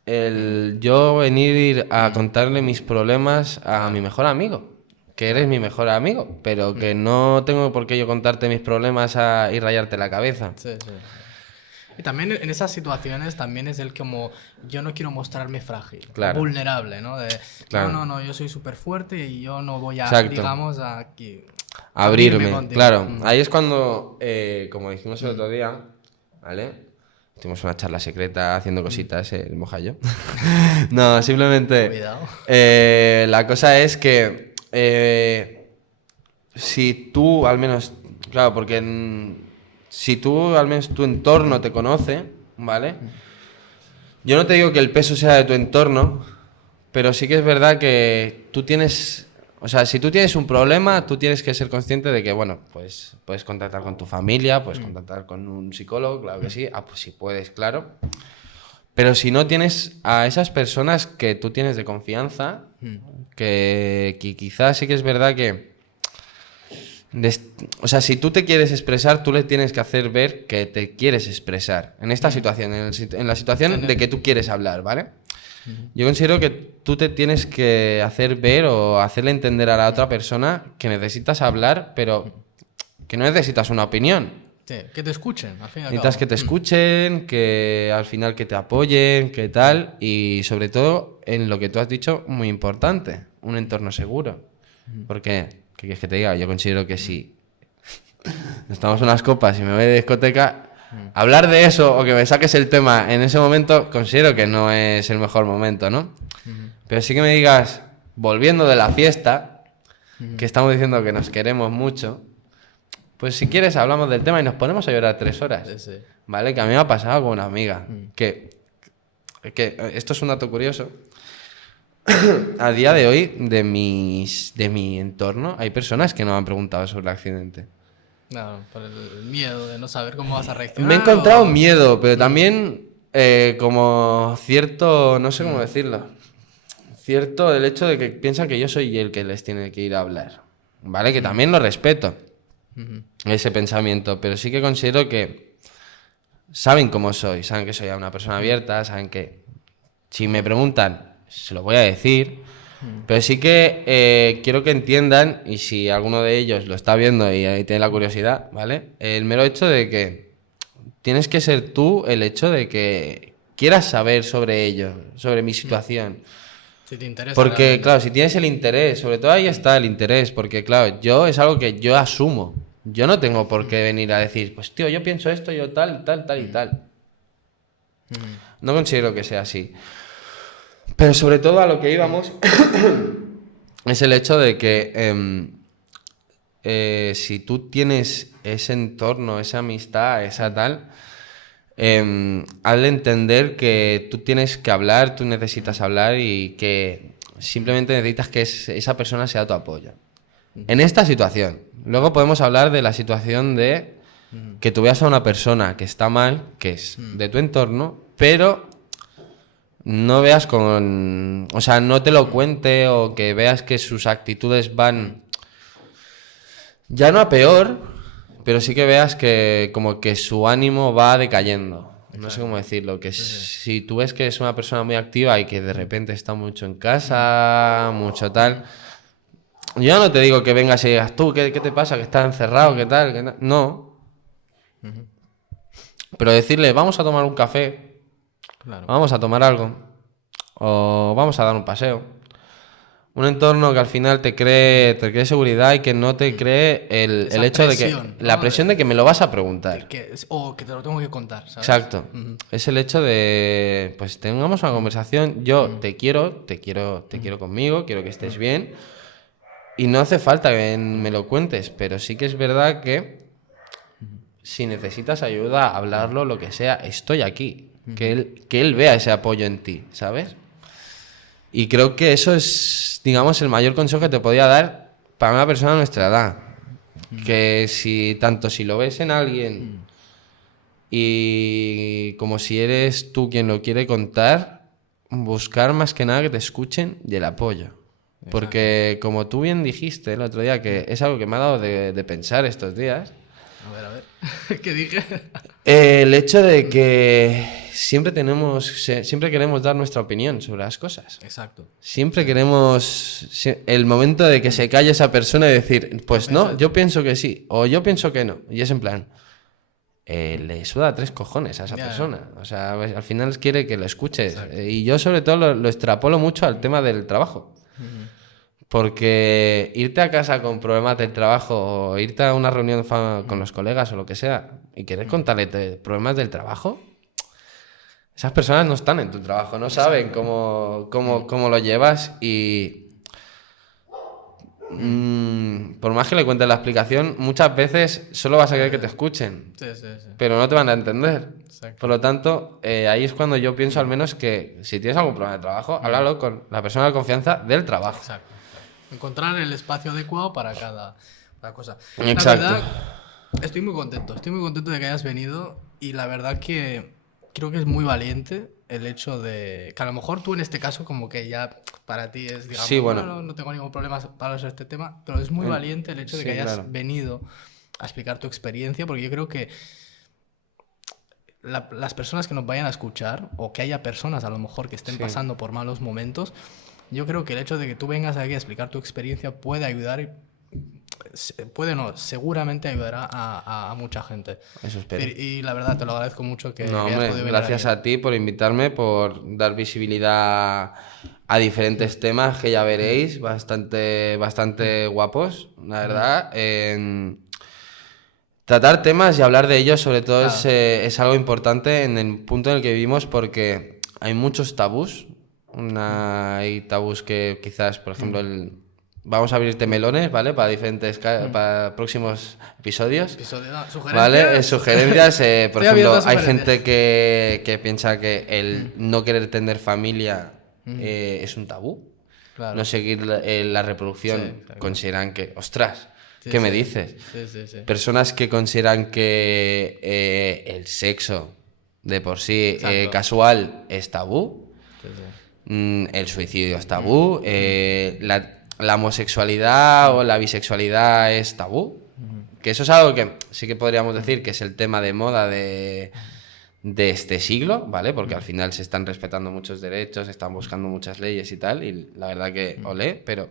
El yo venir a contarle mis problemas a mi mejor amigo, que eres mi mejor amigo, pero que no tengo por qué yo contarte mis problemas y rayarte la cabeza. Sí, sí. Y también en esas situaciones también es el como yo no quiero mostrarme frágil, Claro. vulnerable, ¿no? Claro. No, yo soy súper fuerte y yo no voy a, Exacto. digamos, a aquí, Abrirme, contigo. claro. Ahí es cuando, como dijimos el otro día, ¿vale? Tuvimos una charla secreta haciendo cositas, el mojallo. No, simplemente... Cuidado. La cosa es que si tú al menos... Claro, porque si tú al menos tu entorno te conoce, ¿vale? Yo no te digo que el peso sea de tu entorno, pero sí que es verdad que tú tienes O sea, si tú tienes un problema, tú tienes que ser consciente de que, bueno, pues puedes contactar con tu familia, puedes contactar con un psicólogo, claro que sí. Ah, pues sí puedes, claro. Pero si no tienes a esas personas que tú tienes de confianza, que quizás sí que es verdad que... O sea, si tú te quieres expresar, tú le tienes que hacer ver que te quieres expresar. En esta situación, en la situación de que tú quieres hablar, ¿vale? Yo considero que tú te tienes que hacer ver o hacerle entender a la otra persona que necesitas hablar, pero que no necesitas una opinión. Sí, que te escuchen, al fin y al Necesitas cabo. que te escuchen, que al final que te apoyen, que tal, y sobre todo en lo que tú has dicho, muy importante, un entorno seguro. Porque, ¿qué quieres que te diga? Yo considero que si nos tomamos unas copas y me voy de discoteca, hablar de eso o que me saques el tema en ese momento, considero que no es el mejor momento, ¿no? Pero sí que me digas, volviendo de la fiesta, que estamos diciendo que nos queremos mucho, pues si quieres hablamos del tema y nos ponemos a llorar 3 horas. Sí, sí. ¿Vale? Que a mí me ha pasado con una amiga. Que esto es un dato curioso. A día de hoy, de mi entorno, hay personas que no me han preguntado sobre el accidente. Claro, por el miedo de no saber cómo vas a reaccionar. Me he encontrado miedo, pero también como cierto, no sé cómo decirlo, cierto el hecho de que piensan que yo soy el que les tiene que ir a hablar. ¿Vale? Que también lo respeto, ese pensamiento, pero sí que considero que saben cómo soy, saben que soy una persona abierta, saben que si me preguntan, se lo voy a decir, pero sí que quiero que entiendan, y si alguno de ellos lo está viendo y ahí tiene la curiosidad, ¿vale? El mero hecho de que tienes que ser tú el hecho de que quieras saber sobre ello, sobre mi situación. Si te interesa. Porque, realmente. claro, si tienes el interés, sobre todo ahí está el interés, porque, claro, yo es algo que yo asumo. Yo no tengo por qué venir a decir, pues, tío, yo pienso esto, yo tal, tal, tal y tal. No considero que sea así. Pero sobre todo a lo que íbamos es el hecho de que si tú tienes ese entorno, esa amistad, esa tal, hazle entender que tú tienes que hablar, tú necesitas hablar y que simplemente necesitas que esa persona sea tu apoyo. En esta situación. Luego podemos hablar de la situación de que tú veas a una persona que está mal, que es de tu entorno, pero no veas con... O sea, no te lo cuente o que veas que sus actitudes van... Ya no a peor, pero sí que veas que como que su ánimo va decayendo. No sé cómo decirlo, que si tú ves que es una persona muy activa y que de repente está mucho en casa, mucho tal... Yo no te digo que vengas y digas, tú, ¿qué te pasa? Que estás encerrado, ¿qué tal? No. Pero decirle, vamos a tomar un café, Claro. vamos a tomar algo, o vamos a dar un paseo. Un entorno que al final te cree seguridad y que no te cree el hecho presión, de que... ¿no? La presión de que me lo vas a preguntar. O que te lo tengo que contar, ¿sabes? Exacto. Es el hecho de, pues tengamos una conversación, yo te quiero conmigo, quiero que estés bien. Y no hace falta que me lo cuentes, pero sí que es verdad que si necesitas ayuda, hablarlo, lo que sea, estoy aquí. Que él vea ese apoyo en ti, ¿sabes? Y creo que eso es, digamos, el mayor consejo que te podía dar para una persona de nuestra edad. Que si lo ves en alguien y como si eres tú quien lo quiere contar, buscar más que nada que te escuchen y el apoyo. Porque como tú bien dijiste el otro día, que es algo que me ha dado de pensar estos días. A ver. ¿Qué dije? El hecho de que siempre queremos dar nuestra opinión sobre las cosas. Exacto. Siempre queremos el momento de que se calle esa persona y decir, pues no, yo pienso que sí, o yo pienso que no. Y es en plan, le suda 3 cojones a esa persona. O sea, al final quiere que lo escuches. Y yo sobre todo lo extrapolo mucho al tema del trabajo. Porque irte a casa con problemas del trabajo o irte a una reunión con los colegas o lo que sea y querer contarle problemas del trabajo, esas personas no están en tu trabajo, no saben cómo lo llevas y por más que le cuentes la explicación, muchas veces solo vas a querer que te escuchen, Sí. pero no te van a entender. Exacto. Por lo tanto, ahí es cuando yo pienso al menos que si tienes algún problema de trabajo, háblalo con la persona de confianza del trabajo. Exacto. encontrar el espacio adecuado para cada cosa. Exacto. La verdad, estoy muy contento de que hayas venido y la verdad que creo que es muy valiente el hecho de que a lo mejor tú en este caso como que ya para ti es, digamos, Sí, bueno. no tengo ningún problema para hablar sobre este tema, pero es muy valiente el hecho de Sí, que hayas claro. venido a explicar tu experiencia, porque yo creo que las personas que nos vayan a escuchar o que haya personas a lo mejor que estén Sí. pasando por malos momentos, yo creo que el hecho de que tú vengas aquí a explicar tu experiencia puede ayudar puede no, seguramente ayudará a mucha gente. Eso espero. Y la verdad, te lo agradezco mucho que No, hayas hombre, podido venir gracias aquí. a ti por invitarme, por dar visibilidad a diferentes temas que ya veréis, bastante guapos, la verdad. Tratar temas y hablar de ellos, sobre todo, Claro. es algo importante en el punto en el que vivimos porque hay muchos tabús. Hay tabús que quizás, por ejemplo, vamos a abrirte melones, ¿vale? Para para próximos episodios. Episodio, no, ¿Vale? sugerencias. Sugerencias, por Estoy abierto ejemplo, a hay sugerencias. gente que piensa que el no querer tener familia es un tabú. Claro. No seguir la reproducción, Sí, claro. consideran que, ostras, Sí, ¿qué me sí. dices? Sí. Personas que consideran que el sexo de por sí Exacto. casual es tabú, Sí. el suicidio es tabú, la homosexualidad o la bisexualidad es tabú. Que eso es algo que sí que podríamos decir que es el tema de moda de este siglo, ¿vale? Porque al final se están respetando muchos derechos, se están buscando muchas leyes y tal, y la verdad que olé, pero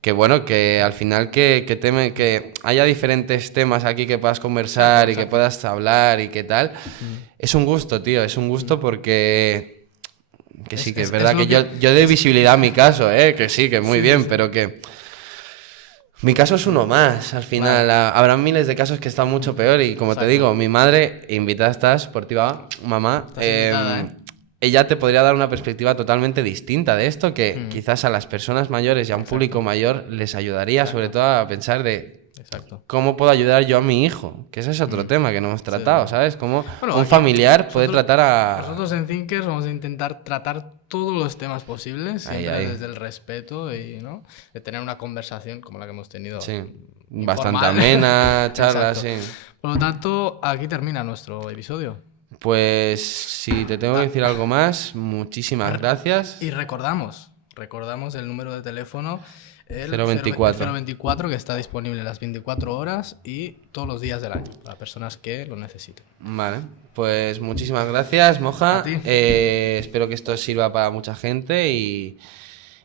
que bueno, que al final que haya diferentes temas aquí que puedas conversar y que puedas hablar y qué tal. Es un gusto, tío, es un gusto porque que sí, que es verdad que yo doy visibilidad a mi caso, que sí, que muy bien, pero que mi caso es uno más, al final. Habrá miles de casos que están mucho peor y como te digo, mi madre, invitada estás, por ti va, mamá, Estás invitada, ella te podría dar una perspectiva totalmente distinta de esto que quizás a las personas mayores y a un público mayor les ayudaría sobre todo a pensar de Exacto. cómo puedo ayudar yo a mi hijo, que ese es otro tema que no hemos tratado, ¿sabes? Cómo Bueno, un aquí familiar puede tratar a... Nosotros en Thinkers vamos a intentar tratar todos los temas posibles, siempre Ahí. desde el respeto y, ¿no? De tener una conversación como la que hemos tenido. Sí, informal. bastante amena, charla, Exacto. sí. Por lo tanto, aquí termina nuestro episodio. Pues si te tengo que decir algo más, muchísimas gracias. Y recordamos el número de teléfono, el 024. 024, que está disponible las 24 horas y todos los días del año, para personas que lo necesiten. Vale, pues muchísimas gracias, Moja. A ti. Espero que esto sirva para mucha gente y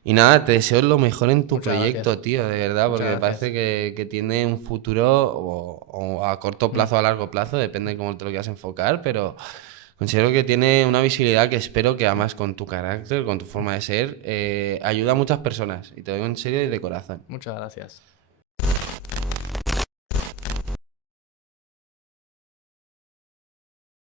nada, te deseo lo mejor en tu Muchas proyecto, gracias. tío, de verdad, porque me gracias. parece que tiene un futuro o a corto plazo o a largo plazo, depende de cómo te lo quieras enfocar, pero considero que tiene una visibilidad que espero que además con tu carácter, con tu forma de ser, ayuda a muchas personas y te lo digo en serio y de corazón. Muchas gracias.